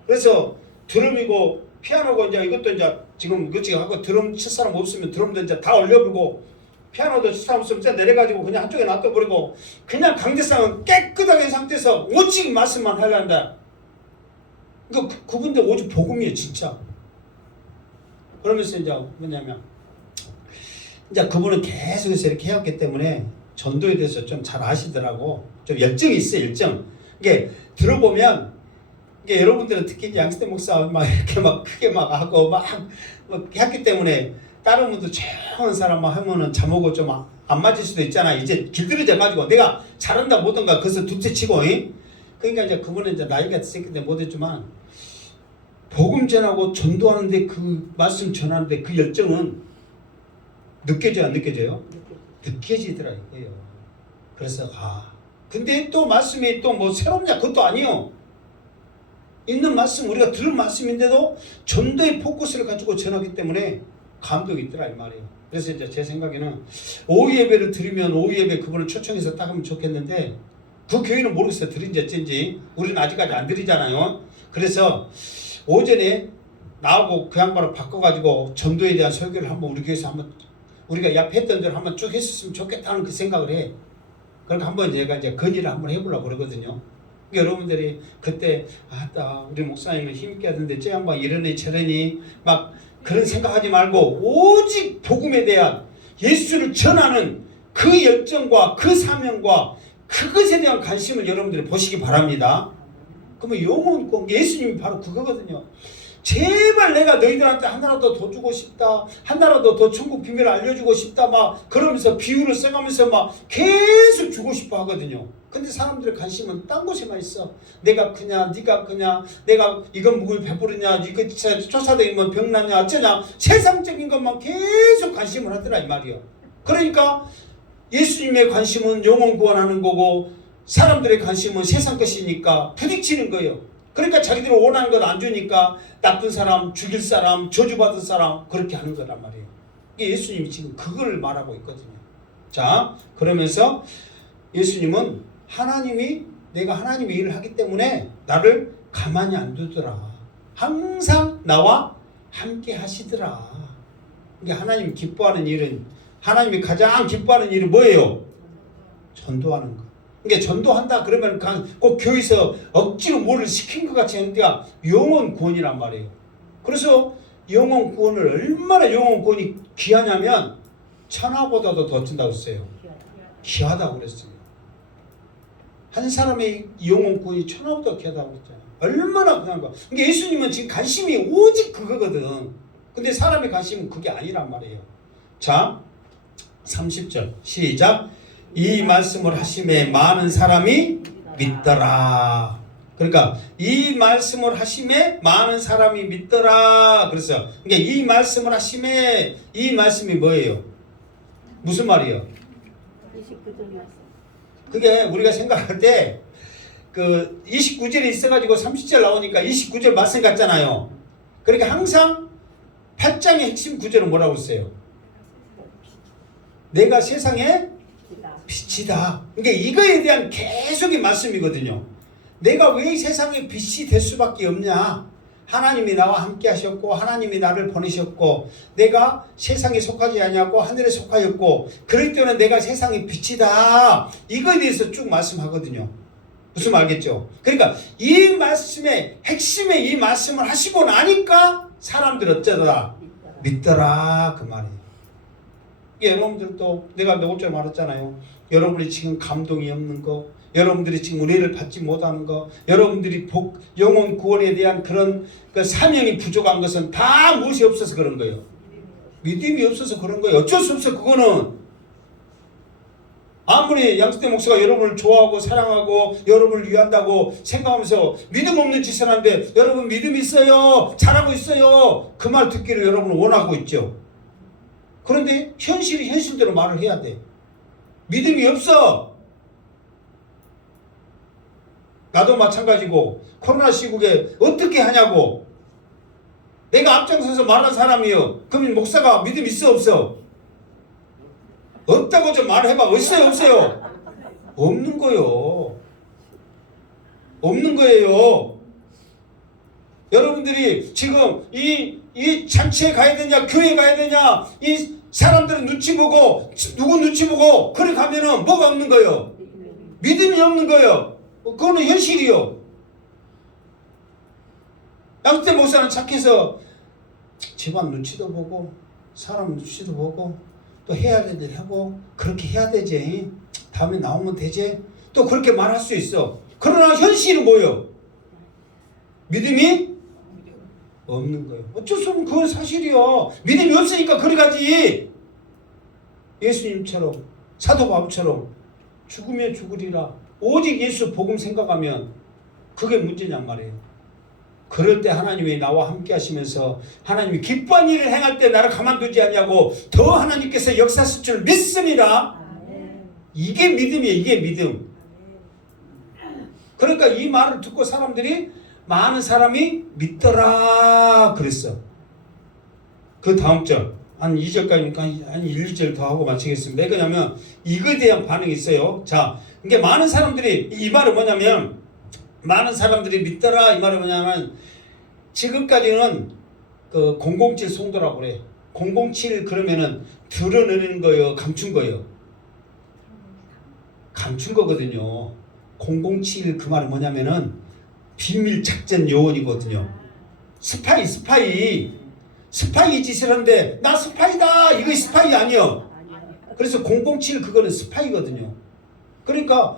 그래서 드럼이고 피아노고 이제 이것도 이제 지금 그치 하고 드럼 칠 사람 없으면 드럼도 이제 다 올려버리고 피아노도 칠 사람 없으면 이제 내려가지고 그냥 한쪽에 놔둬버리고 그냥 강대상은 깨끗하게 상태에서 오직 말씀만 하려 한다. 그러니까 그분들 오직 복음이에요 진짜. 그러면서 이제 뭐냐면 이제 그분은 계속해서 이렇게 해왔기 때문에 전도에 대해서 좀 잘 아시더라고. 좀 열정이 있어요 열정. 이게 들어보면 이게 여러분들은 특히 이제 양수대 목사 막 이렇게 막 크게 막 하고 막 했기 때문에 다른 분들 조용한 사람 막 하면은 자목을 좀 안 맞을 수도 있잖아. 이제 길들여져 가지고 내가 잘한다 못한가 그래서 둘째치고. 그러니까 이제 그분은 이제 나이가 있었기 때문에 못했지만 복음 전하고 전도하는데 그 말씀 전하는데 그 열정은 느껴져요 안 느껴져요? 느껴지더라 이거예요. 그래서 근데 또 말씀이 또 뭐 새롭냐 그것도 아니요. 있는 말씀 우리가 들은 말씀인데도 전도의 포커스를 가지고 전하기 때문에 감동이 있더라 이 말이에요. 그래서 이제 제 생각에는 오후 예배를 드리면 오후 예배 그분을 초청해서 딱 하면 좋겠는데 그 교회는 모르겠어요. 드린지 어쩐지. 우리는 아직까지 안 드리잖아요. 그래서 오전에 나하고 그 양반을 바꿔가지고 전도에 대한 설교를 한번 우리 교회에서 한번 우리가 이 앞에 했던 대로 한번 쭉 했었으면 좋겠다는 그 생각을 해. 그러니까 한번 제가 이제 건의를 한번 해보려고 그러거든요. 그러니까 여러분들이 그때 우리 목사님은 힘있게 하던데 저 양반 이러니 저러니 막 그런 생각하지 말고 오직 복음에 대한 예수를 전하는 그 열정과 그 사명과 그것에 대한 관심을 여러분들이 보시기 바랍니다. 그러면 영혼 예수님이 바로 그거거든요. 제발 내가 너희들한테 하나라도 더 주고 싶다. 하나라도 더 천국 비밀을 알려주고 싶다. 막 그러면서 비유를 써가면서 막 계속 주고 싶어 하거든요. 근데 사람들의 관심은 딴 곳에만 있어. 내가 크냐 네가 크냐 내가 이건 묵을 배부르냐 이거 쫓아다니면 병나냐 어쩌냐 세상적인 것만 계속 관심을 하더라 이 말이요. 그러니까 예수님의 관심은 영혼 구원하는 거고 사람들의 관심은 세상 것이니까 부딪히는 거예요. 그러니까 자기들이 원하는 것 안 주니까 나쁜 사람, 죽일 사람, 저주받은 사람 그렇게 하는 거란 말이에요. 이게 예수님이 지금 그걸 말하고 있거든요. 자, 그러면서 예수님은 내가 하나님의 일을 하기 때문에 나를 가만히 안 두더라. 항상 나와 함께 하시더라. 이게 하나님이 기뻐하는 일은 하나님이 가장 기뻐하는 일은 뭐예요? 전도하는 거. 그러니까 전도한다 그러면 꼭 교회에서 억지로 뭐를 시킨 것 같이 하는데 영혼 구원이란 말이에요. 그래서 영혼 구원을 얼마나 영혼 구원이 귀하냐면 천하보다도 더 준다고 했어요. 귀하다고 그랬어요. 한 사람의 영혼꾼이 천하보다 귀하다고 그랬잖아요. 얼마나 귀한 거. 그러니까 예수님은 지금 관심이 오직 그거거든. 근데 사람의 관심은 그게 아니란 말이에요. 자, 30절 시작. 이 말씀을 하심에 많은 사람이 믿더라. 그러니까 이 말씀을 하심에 많은 사람이 믿더라. 그래서 그러니까 이 말씀을 하심에 이 말씀이 뭐예요? 무슨 말이에요? 29절 말씀. 그게 우리가 생각할 때 그 29절이 있어가지고 30절 나오니까 29절 말씀 같잖아요. 그러니까 항상 8장의 핵심 구절은 뭐라고 했어요? 내가 세상의 빛이다. 그러니까 이거에 대한 계속의 말씀이거든요. 내가 왜 세상의 빛이 될 수밖에 없냐? 하나님이 나와 함께 하셨고 하나님이 나를 보내셨고 내가 세상에 속하지 아니하고 하늘에 속하였고 그렇기 때문에 내가 세상의 빛이다. 이거에 대해서 쭉 말씀하거든요. 무슨 말 알겠죠? 그러니까 이 말씀의 핵심에 이 말씀을 하시고 나니까 사람들 어쩌더라? 믿더라 그 말이에요. 여러분들도 내가 몇 절 말했잖아요. 여러분이 지금 감동이 없는 거, 여러분들이 지금 은혜를 받지 못하는 거, 여러분들이 영혼 구원에 대한 그런 그 사명이 부족한 것은 다 무엇이 없어서 그런 거예요. 믿음이 없어서 그런 거예요. 어쩔 수 없어. 그거는 아무리 양승태 목사가 여러분을 좋아하고 사랑하고 여러분을 위한다고 생각하면서 믿음 없는 짓을 하는데 여러분 믿음 있어요, 잘하고 있어요, 그 말 듣기를 여러분은 원하고 있죠. 그런데 현실이 현실대로 말을 해야 돼. 믿음이 없어. 나도 마찬가지고 코로나 시국에 어떻게 하냐고. 내가 앞장서서 말한 사람이요. 그러면 목사가 믿음 있어 없어? 없다고 좀 말해봐. 있어요 없어요? 없는 거요. 없는 거예요. 여러분들이 지금 이 잔치에 가야 되냐, 교회 가야 되냐, 이 사람들은 눈치 보고 누구 눈치 보고 그래 가면은 뭐가 없는 거예요? 믿음이 없는 거예요. 그거는 현실이요. 양태 목사는 착해서 집안 눈치도 보고 사람 눈치도 보고 또 해야 될 일 하고 그렇게 해야 되지. 다음에 나오면 되지. 또 그렇게 말할 수 있어. 그러나 현실은 뭐예요? 믿음이 없는 거예요. 어쩔 수 없는 그건 사실이요. 믿음이 없으니까 그래 가지. 예수님처럼 사도 바울처럼 죽으면 죽으리라. 오직 예수 복음 생각하면 그게 문제냔 말이에요. 그럴 때 하나님이 나와 함께 하시면서 하나님이 기뻐한 일을 행할 때 나를 가만두지 않냐고 더 하나님께서 역사하실 줄 믿습니다. 이게 믿음이에요. 이게 믿음. 그러니까 이 말을 듣고 사람들이 많은 사람이 믿더라 그랬어. 그 다음 절 한 2절까지니까 한 1, 2절 더 하고 마치겠습니다. 왜냐하면 이거에 대한 반응이 있어요. 자, 이게 많은 사람들이 이 말은 뭐냐면 많은 사람들이 믿더라 이 말은 뭐냐면 지금까지는 그 007 송도라고 그래. 007 그러면은 드러내는 거예요, 감춘 거예요? 감춘 거거든요. 007 그 말은 뭐냐면은 비밀 작전 요원이거든요. 스파이 짓을 하는데 나 스파이다 이거 스파이 아니요. 그래서 007 그거는 스파이거든요. 그러니까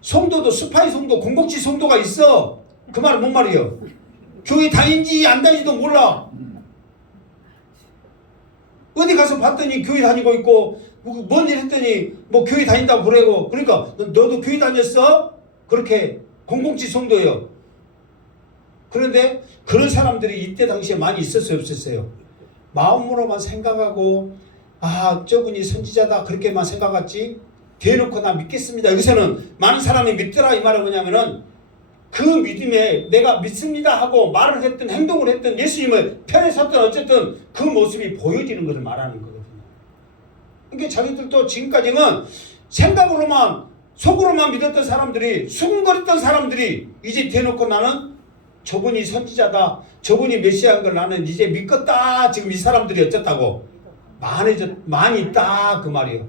성도도 스파이 성도 007 성도가 있어. 그 말은 뭔 말이에요? 교회 다닌지 안 다닌지도 몰라. 어디 가서 봤더니 교회 다니고 있고 뭔 일 했더니 뭐 교회 다닌다고 그러고. 그러니까 너도 교회 다녔어? 그렇게 007 성도예요. 그런데 그런 사람들이 이때 당시에 많이 있었어요 없었어요? 마음으로만 생각하고 아 저분이 선지자다 그렇게만 생각했지 대놓고 나 믿겠습니다. 여기서는 많은 사람이 믿더라 이 말은 뭐냐면은 그 믿음에 내가 믿습니다 하고 말을 했든 행동을 했든 예수님을 편에 섰든 어쨌든 그 모습이 보여지는 것을 말하는 거거든요. 그러니까 자기들도 지금까지는 생각으로만 속으로만 믿었던 사람들이 수근거렸던 사람들이 이제 대놓고 나는 저분이 선지자다 저분이 메시아인 걸 나는 이제 믿겠다. 지금 이 사람들이 어쨌다고 많이 있다 그 말이에요.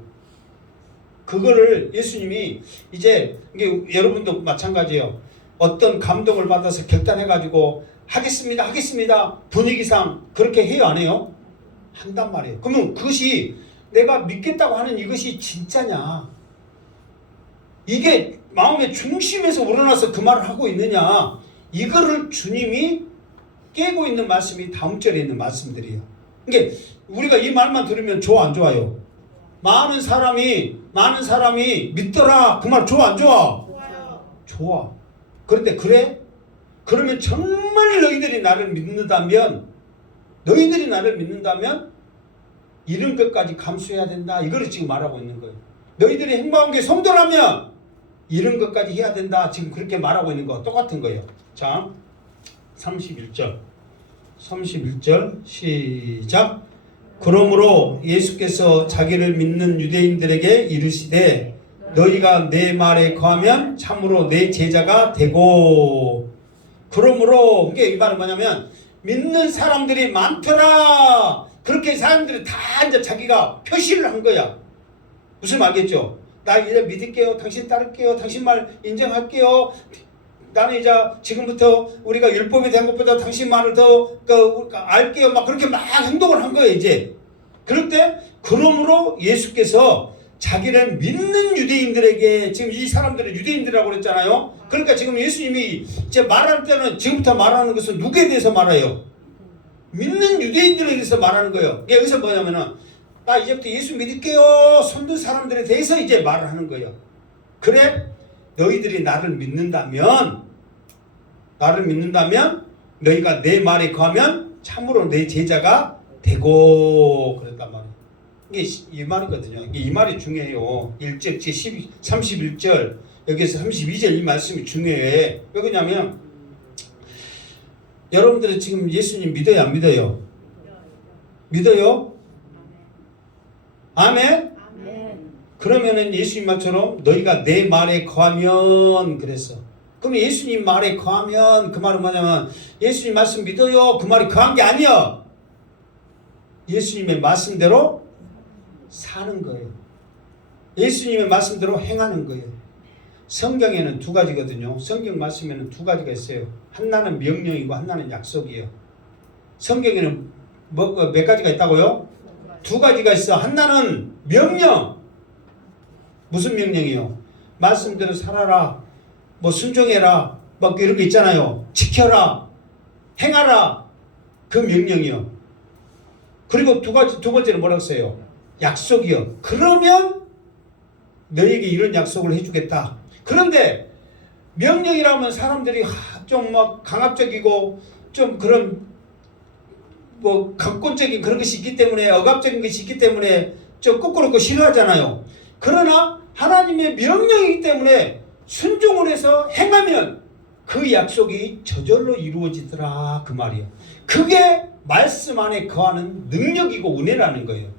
그거를 예수님이 이제 이게 여러분도 마찬가지예요. 어떤 감동을 받아서 결단해가지고 하겠습니다 분위기상 그렇게 해요 안 해요? 한단 말이에요. 그러면 그것이 내가 믿겠다고 하는 이것이 진짜냐 이게 마음의 중심에서 우러나서 그 말을 하고 있느냐, 이거를 주님이 깨고 있는 말씀이 다음 절에 있는 말씀들이에요. 그러니까 우리가 이 말만 들으면 좋아 안 좋아요? 많은 사람이 믿더라, 그 말 좋아 안 좋아? 좋아. 그런데 그래? 그러면 정말 너희들이 나를 믿는다면 이런 것까지 감수해야 된다, 이거를 지금 말하고 있는 거예요. 너희들이 행방계 성도라면 이런 것까지 해야 된다, 지금 그렇게 말하고 있는 거 똑같은 거예요. 자, 31절 시작. 그러므로 예수께서 자기를 믿는 유대인들에게 이르시되 너희가 내 말에 거하면 참으로 내 제자가 되고. 그러므로 이게 이 말은 뭐냐면 믿는 사람들이 많더라, 그렇게 사람들이 다 이제 자기가 표시를 한 거야. 무슨 말겠죠? 나 이제 믿을게요, 당신 따를게요, 당신 말 인정할게요, 나는 이제 지금부터 우리가 율법에 대한 것보다 당신 말을 더 알게요, 막 그렇게 막 행동을 한 거예요. 이제 그럴 때 그러므로 예수께서 자기를 믿는 유대인들에게, 지금 이 사람들은 유대인들이라고 그랬잖아요. 그러니까 지금 예수님이 이제 말할 때는 지금부터 말하는 것은 누구에 대해서 말해요? 믿는 유대인들에 대해서 말하는 거예요. 이게 여기서 뭐냐면은 나 이제부터 예수 믿을게요 손든 사람들에 대해서 이제 말을 하는 거예요. 그래, 너희들이 나를 믿는다면 너희가 내 말에 거하면 참으로 내 제자가 되고, 그랬단 말이에요. 이게 이 말이거든요. 이게 이 말이 중요해요. 1절 31절 여기에서 32절 이 말씀이 중요해. 왜 그러냐면 여러분들은 지금 예수님 믿어요 안 믿어요? 믿어요? 아멘? 그러면은 예수님 말처럼 너희가 내 말에 거하면 그랬어. 그럼 예수님 말에 거하면 그 말은 뭐냐면 예수님 말씀 믿어요, 그 말이 거한 게 아니야. 예수님의 말씀대로 사는 거예요. 예수님의 말씀대로 행하는 거예요. 성경에는 두 가지거든요. 성경 말씀에는 두 가지가 있어요. 하나는 명령이고 하나는 약속이에요. 성경에는 몇 가지가 있다고요? 두 가지가 있어. 하나는 명령. 무슨 명령이요? 말씀대로 살아라, 뭐 순종해라, 막 이런 거 있잖아요. 지켜라, 행하라, 그 명령이요. 그리고 두 번째는 뭐라고 써요? 약속이요. 그러면 너에게 이런 약속을 해주겠다. 그런데 명령이라면 사람들이 좀 막 강압적이고 좀 그런 뭐 강권적인 그런 것이 있기 때문에, 억압적인 것이 있기 때문에 좀 끄끄럽고 싫어하잖아요. 그러나 하나님의 명령이기 때문에 순종을 해서 행하면 그 약속이 저절로 이루어지더라, 그 말이에요. 그게 말씀 안에 거하는 능력이고 은혜라는 거예요.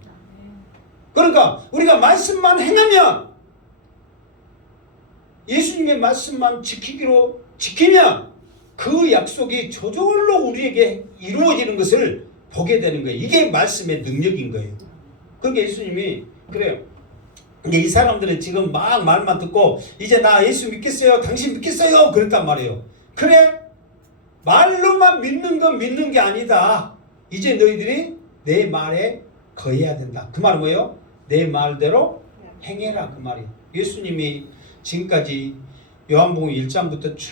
그러니까 우리가 말씀만 행하면, 예수님의 말씀만 지키면 그 약속이 저절로 우리에게 이루어지는 것을 보게 되는 거예요. 이게 말씀의 능력인 거예요. 그러니까 예수님이 그래요. 근데 이 사람들은 지금 막 말만 듣고 이제 나 예수 믿겠어요, 당신 믿겠어요, 그랬단 말이에요. 그래, 말로만 믿는 건 믿는 게 아니다. 이제 너희들이 내 말에 거해야 된다. 그 말은 뭐예요? 내 말대로 행해라, 그 말이에요. 예수님이 지금까지 요한복음 1장부터 쭉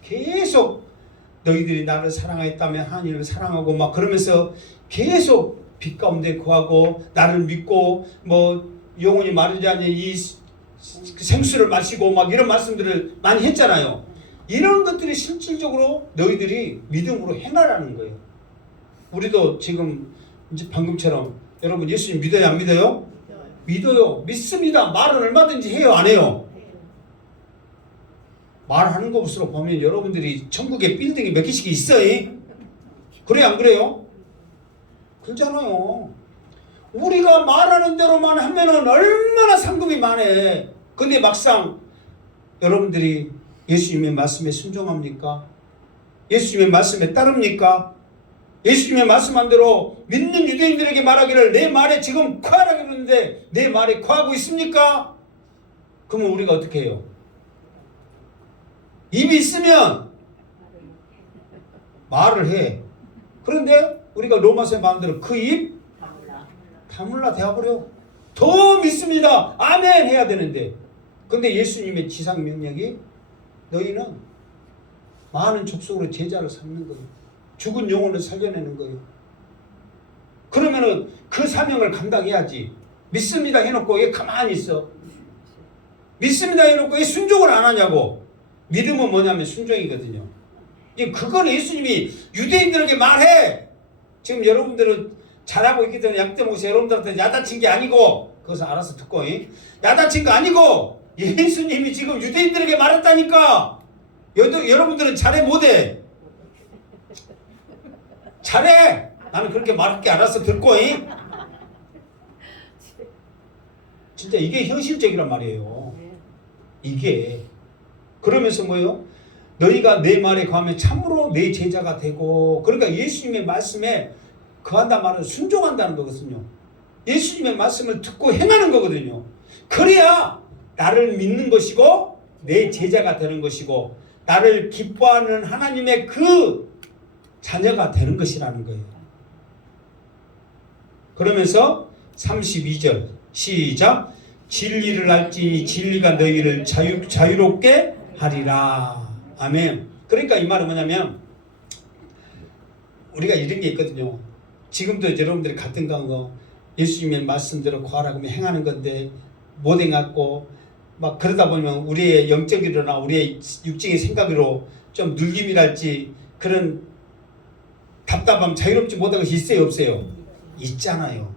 계속 너희들이 나를 사랑하였다면 하나님을 사랑하고 막 그러면서 계속 빛 가운데 거하고 나를 믿고 뭐 영원히 마르지 않는 이 생수를 마시고 막 이런 말씀들을 많이 했잖아요. 이런 것들이 실질적으로 너희들이 믿음으로 행하라는 거예요. 우리도 지금 이제 방금처럼 여러분 예수님 믿어요 안 믿어요? 믿어요. 믿습니다. 말은 얼마든지 해요 안 해요? 말하는 것으로 보면 여러분들이 천국에 빌딩이 몇 개씩 있어요. 그래요 안 그래요? 그렇잖아요. 우리가 말하는 대로만 하면은 얼마나 상급이 많아. 근데 막상 여러분들이 예수님의 말씀에 순종합니까? 예수님의 말씀에 따릅니까? 예수님의 말씀한 대로 믿는 유대인들에게 말하기를 내 말에 지금 거하라 그러는데 내 말에 거하고 있습니까? 그러면 우리가 어떻게 해요? 입이 있으면 말을 해. 그런데 우리가 로마서에 말한 대로 그 입 다물라 되어버려. 더 믿습니다, 아멘 해야 되는데 근데 예수님의 지상 명령이 너희는 많은 족속으로 제자를 삼는 거예요. 죽은 영혼을 살려내는 거예요. 그러면은 그 사명을 감당해야지. 믿습니다 해놓고 왜 가만히 있어? 믿습니다 해놓고 왜 순종을 안 하냐고. 믿음은 뭐냐면 순종이거든요. 지금 그걸 예수님이 유대인들에게 말해. 지금 여러분들은 잘하고 있기 때문에 양떼목에서 여러분들한테 야단친 게 아니고, 그것을 알아서 듣고, 야단친 거 아니고 예수님이 지금 유대인들에게 말했다니까. 여러분들은 잘해 못해? 잘해. 나는 그렇게 말할게. 알아서 듣고. 진짜 이게 현실적이란 말이에요. 이게. 그러면서 뭐예요? 너희가 내 말에 거하면 참으로 내 제자가 되고. 그러니까 예수님의 말씀에 거한다 말은 순종한다는 거거든요. 예수님의 말씀을 듣고 행하는 거거든요. 그래야 나를 믿는 것이고 내 제자가 되는 것이고 나를 기뻐하는 하나님의 그 자녀가 되는 것이라는 거예요. 그러면서 32절 시작. 진리를 알지니 진리가 너희를 자유롭게 하리라. 아멘. 그러니까 이 말은 뭐냐면 우리가 이런 게 있거든요. 지금도 여러분들이 같은 거 예수님의 말씀대로 구하라고 하면 행하는 건데 못 행하고 막 그러다 보면 우리의 영적이로나 우리의 육적인 생각으로 좀 눌림이랄지 그런 답답함, 자유롭지 못한 것이 있어요, 없어요? 있잖아요.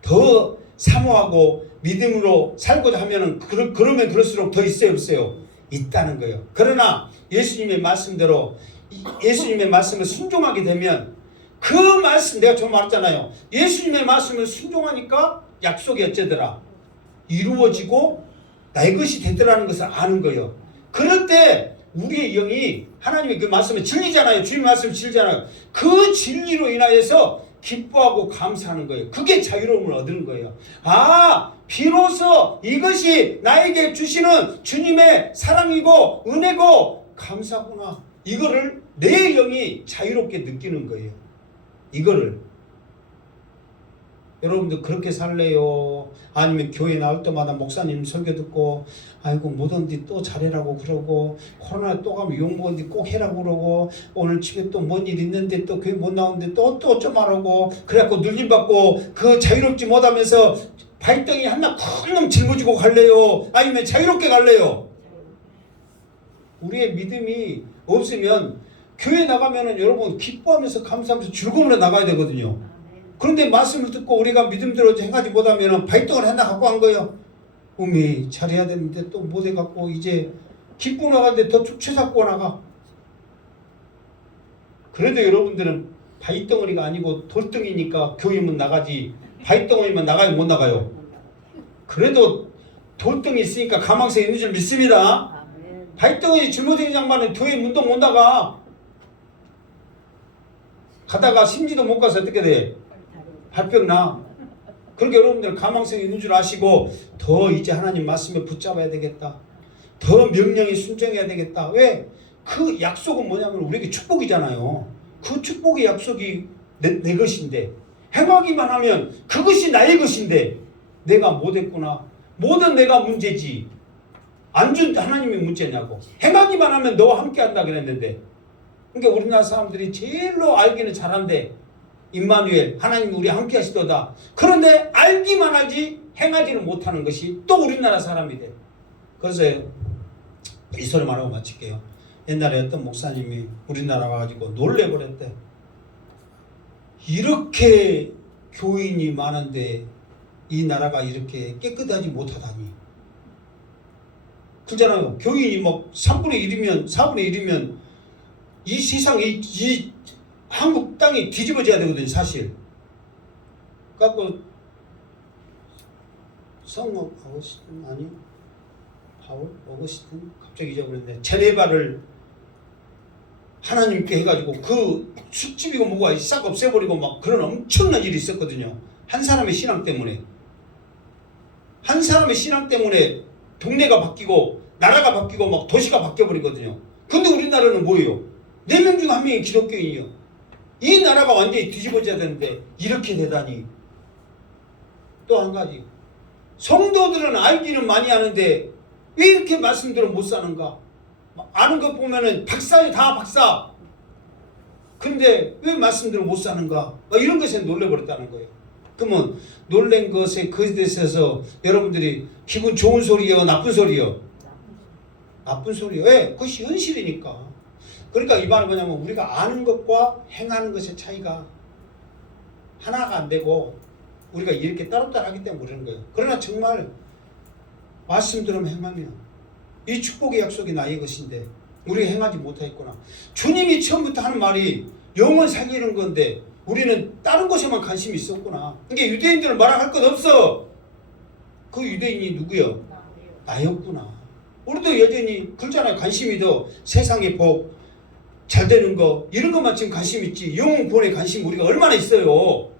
더 사모하고 믿음으로 살고자 하면은 그러면 그럴수록 더 있어요, 없어요? 있다는 거예요. 그러나 예수님의 말씀대로 예수님의 말씀을 순종하게 되면 그 말씀, 내가 좀 말했잖아요. 예수님의 말씀을 순종하니까 약속이 어쩌더라? 이루어지고 나의 것이 되더라는 것을 아는 거예요. 그럴 때 우리의 영이 하나님의 그 말씀은 진리잖아요. 주님 말씀은 진리잖아요. 그 진리로 인하여서 기뻐하고 감사하는 거예요. 그게 자유로움을 얻는 거예요. 아, 비로소 이것이 나에게 주시는 주님의 사랑이고 은혜고 감사구나. 이거를 내 영이 자유롭게 느끼는 거예요. 이거를. 여러분들 그렇게 살래요? 아니면 교회 나올 때마다 목사님 설교 듣고 아이고 못 온디 또 잘해라고 그러고 코로나 또 가면 욕먹은디 꼭 해라고 그러고 오늘 집에 또 뭔 일 있는데 또 교회 못 나오는데 또 좀 하라고 그래갖고 눌림받고 그 자유롭지 못하면서 발등이 하나 큰 놈 짊어지고 갈래요? 아니면 자유롭게 갈래요? 우리의 믿음이 없으면 교회 나가면은 여러분 기뻐하면서 감사하면서 즐거움으로 나가야 되거든요. 그런데 말씀을 듣고 우리가 믿음대로 행하지 못하면 발등을 하나 갖고 간 거예요. 어미 잘해야 되는데 또 못해갖고 이제 기쁘고 나가는데 더 축제 잡고 나가. 그래도 여러분들은 바위덩어리가 아니고 돌덩이니까 교회만 나가지 바위덩어리만 나가요 못 나가요? 그래도 돌덩이 있으니까 가망성이 있는 줄 믿습니다. 바위덩어리 짊어지는 장만은 교회 문도 못 나가. 가다가 심지도 못 가서 어떻게 돼? 발병 나. 그러니까 여러분들 가망성이 있는 줄 아시고 더 이제 하나님 말씀에 붙잡아야 되겠다. 더 명령에 순종해야 되겠다. 왜? 그 약속은 뭐냐면 우리에게 축복이잖아요. 그 축복의 약속이 내 것인데 행하기만 하면 그것이 나의 것인데 내가 못했구나. 뭐든 내가 문제지. 안 준 하나님이 문제냐고. 행하기만 하면 너와 함께한다 그랬는데 그러니까 우리나라 사람들이 제일로 알기는 잘한대. 임마누엘 하나님이 우리 함께 하시도다. 그런데 알기만 하지 행하지는 못하는 것이 또 우리나라 사람이 돼. 그래서 이 소리 말하고 마칠게요. 옛날에 어떤 목사님이 우리나라 와가지고 놀래버렸대. 이렇게 교인이 많은데 이 나라가 이렇게 깨끗하지 못하다니. 그렇잖아요. 교인이 막 3분의 1이면 4분의 1이면 이 세상 이 한국 땅이 뒤집어져야 되거든요, 사실. 그래갖고 성모 어거스틴 아니 바울 어거스틴 갑자기 잊어버렸네. 제네바를 하나님께 해가지고 그 술집이고 뭐가 싹 없애버리고 막 그런 엄청난 일이 있었거든요. 한 사람의 신앙 때문에. 한 사람의 신앙 때문에 동네가 바뀌고 나라가 바뀌고 막 도시가 바뀌어버리거든요. 근데 우리나라는 뭐예요? 4명 중 1명이 기독교인이요. 이 나라가 완전히 뒤집어져야 되는데 이렇게 되다니. 또 한 가지 성도들은 알기는 많이 하는데 왜 이렇게 말씀대로 못 사는가? 아는 것 보면은 박사예요. 다 박사. 근데 왜 말씀대로 못 사는가? 이런 것에 놀래버렸다는 거예요. 그러면 놀란 것에 그것에 대해서 여러분들이 기분 좋은 소리요? 나쁜 소리요? 나쁜 소리요. 왜? 그것이 현실이니까. 그러니까 이 말은 뭐냐면 우리가 아는 것과 행하는 것의 차이가 하나가 안 되고 우리가 이렇게 따로따로 하기 때문에 그러는 거예요. 그러나 정말 말씀대로 행하면 이 축복의 약속이 나의 것인데 우리가 행하지 못하겠구나. 주님이 처음부터 하는 말이 영혼 살리는 건데 우리는 다른 것에만 관심이 있었구나. 그러니까 유대인들은 말할 것 없어. 그 유대인이 누구요? 나였구나. 우리도 여전히 그렇잖아요. 관심이 더 세상의 복, 잘 되는 거 이런 것만 지금 관심 있지 영혼 구원에 관심 우리가 얼마나 있어요.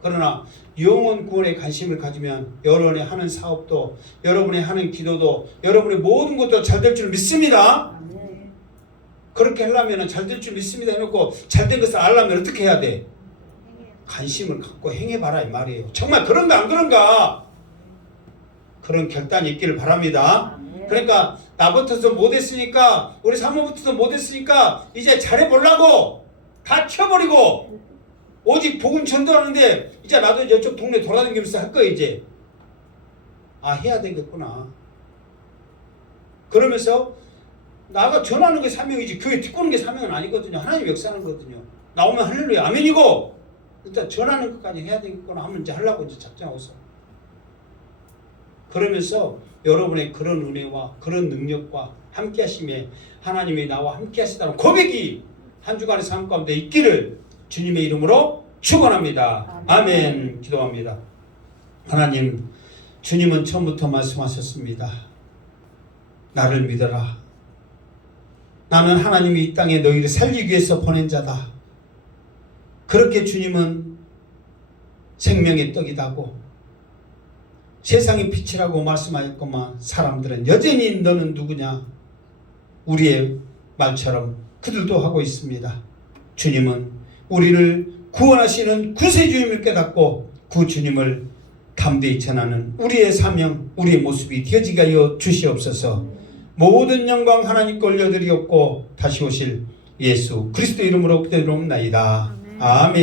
그러나 영혼 구원에 관심을 가지면 여러분의 하는 사업도 여러분의 하는 기도도 여러분의 모든 것도 잘 될 줄 믿습니다. 그렇게 하려면 잘 될 줄 믿습니다 해놓고 잘된 것을 알려면 어떻게 해야 돼? 관심을 갖고 행해봐라 이 말이에요. 정말 그런가 안 그런가? 그런 결단이 있기를 바랍니다. 그러니까 나부터도 못했으니까 우리 사모부터도 못했으니까 이제 잘해보려고 다 켜버리고 오직 복음 전도하는데 이제 나도 이쪽 동네 돌아다니면서 할 거야 이제. 해야 되겠구나. 그러면서 나가 전하는 게 사명이지 교회 듣고 오는 게 사명은 아니거든요. 하나님 역사하는 거거든요. 나오면 할렐루야 아멘이고 일단 전하는 것까지 해야 되겠구나 하면 이제 하려고 이제 작정하고 있어. 그러면서 여러분의 그런 은혜와 그런 능력과 함께 하심에 하나님이 나와 함께 하시다는 고백이 한 주간의 삶 가운데 있기를 주님의 이름으로 축원합니다. 아멘. 기도합니다. 하나님, 주님은 처음부터 말씀하셨습니다. 나를 믿어라. 나는 하나님이 이 땅에 너희를 살리기 위해서 보낸 자다. 그렇게 주님은 생명의 떡이다고 세상의 빛이라고 말씀하였건만 사람들은 여전히 너는 누구냐? 우리의 말처럼 그들도 하고 있습니다. 주님은 우리를 구원하시는 구세주님을 깨닫고 그 주님을 담대히 전하는 우리의 사명, 우리의 모습이 되어지게 하여 주시옵소서. 모든 영광 하나님께 올려드리옵고 다시 오실 예수 그리스도 이름으로 기도드리옵나이다. 아멘.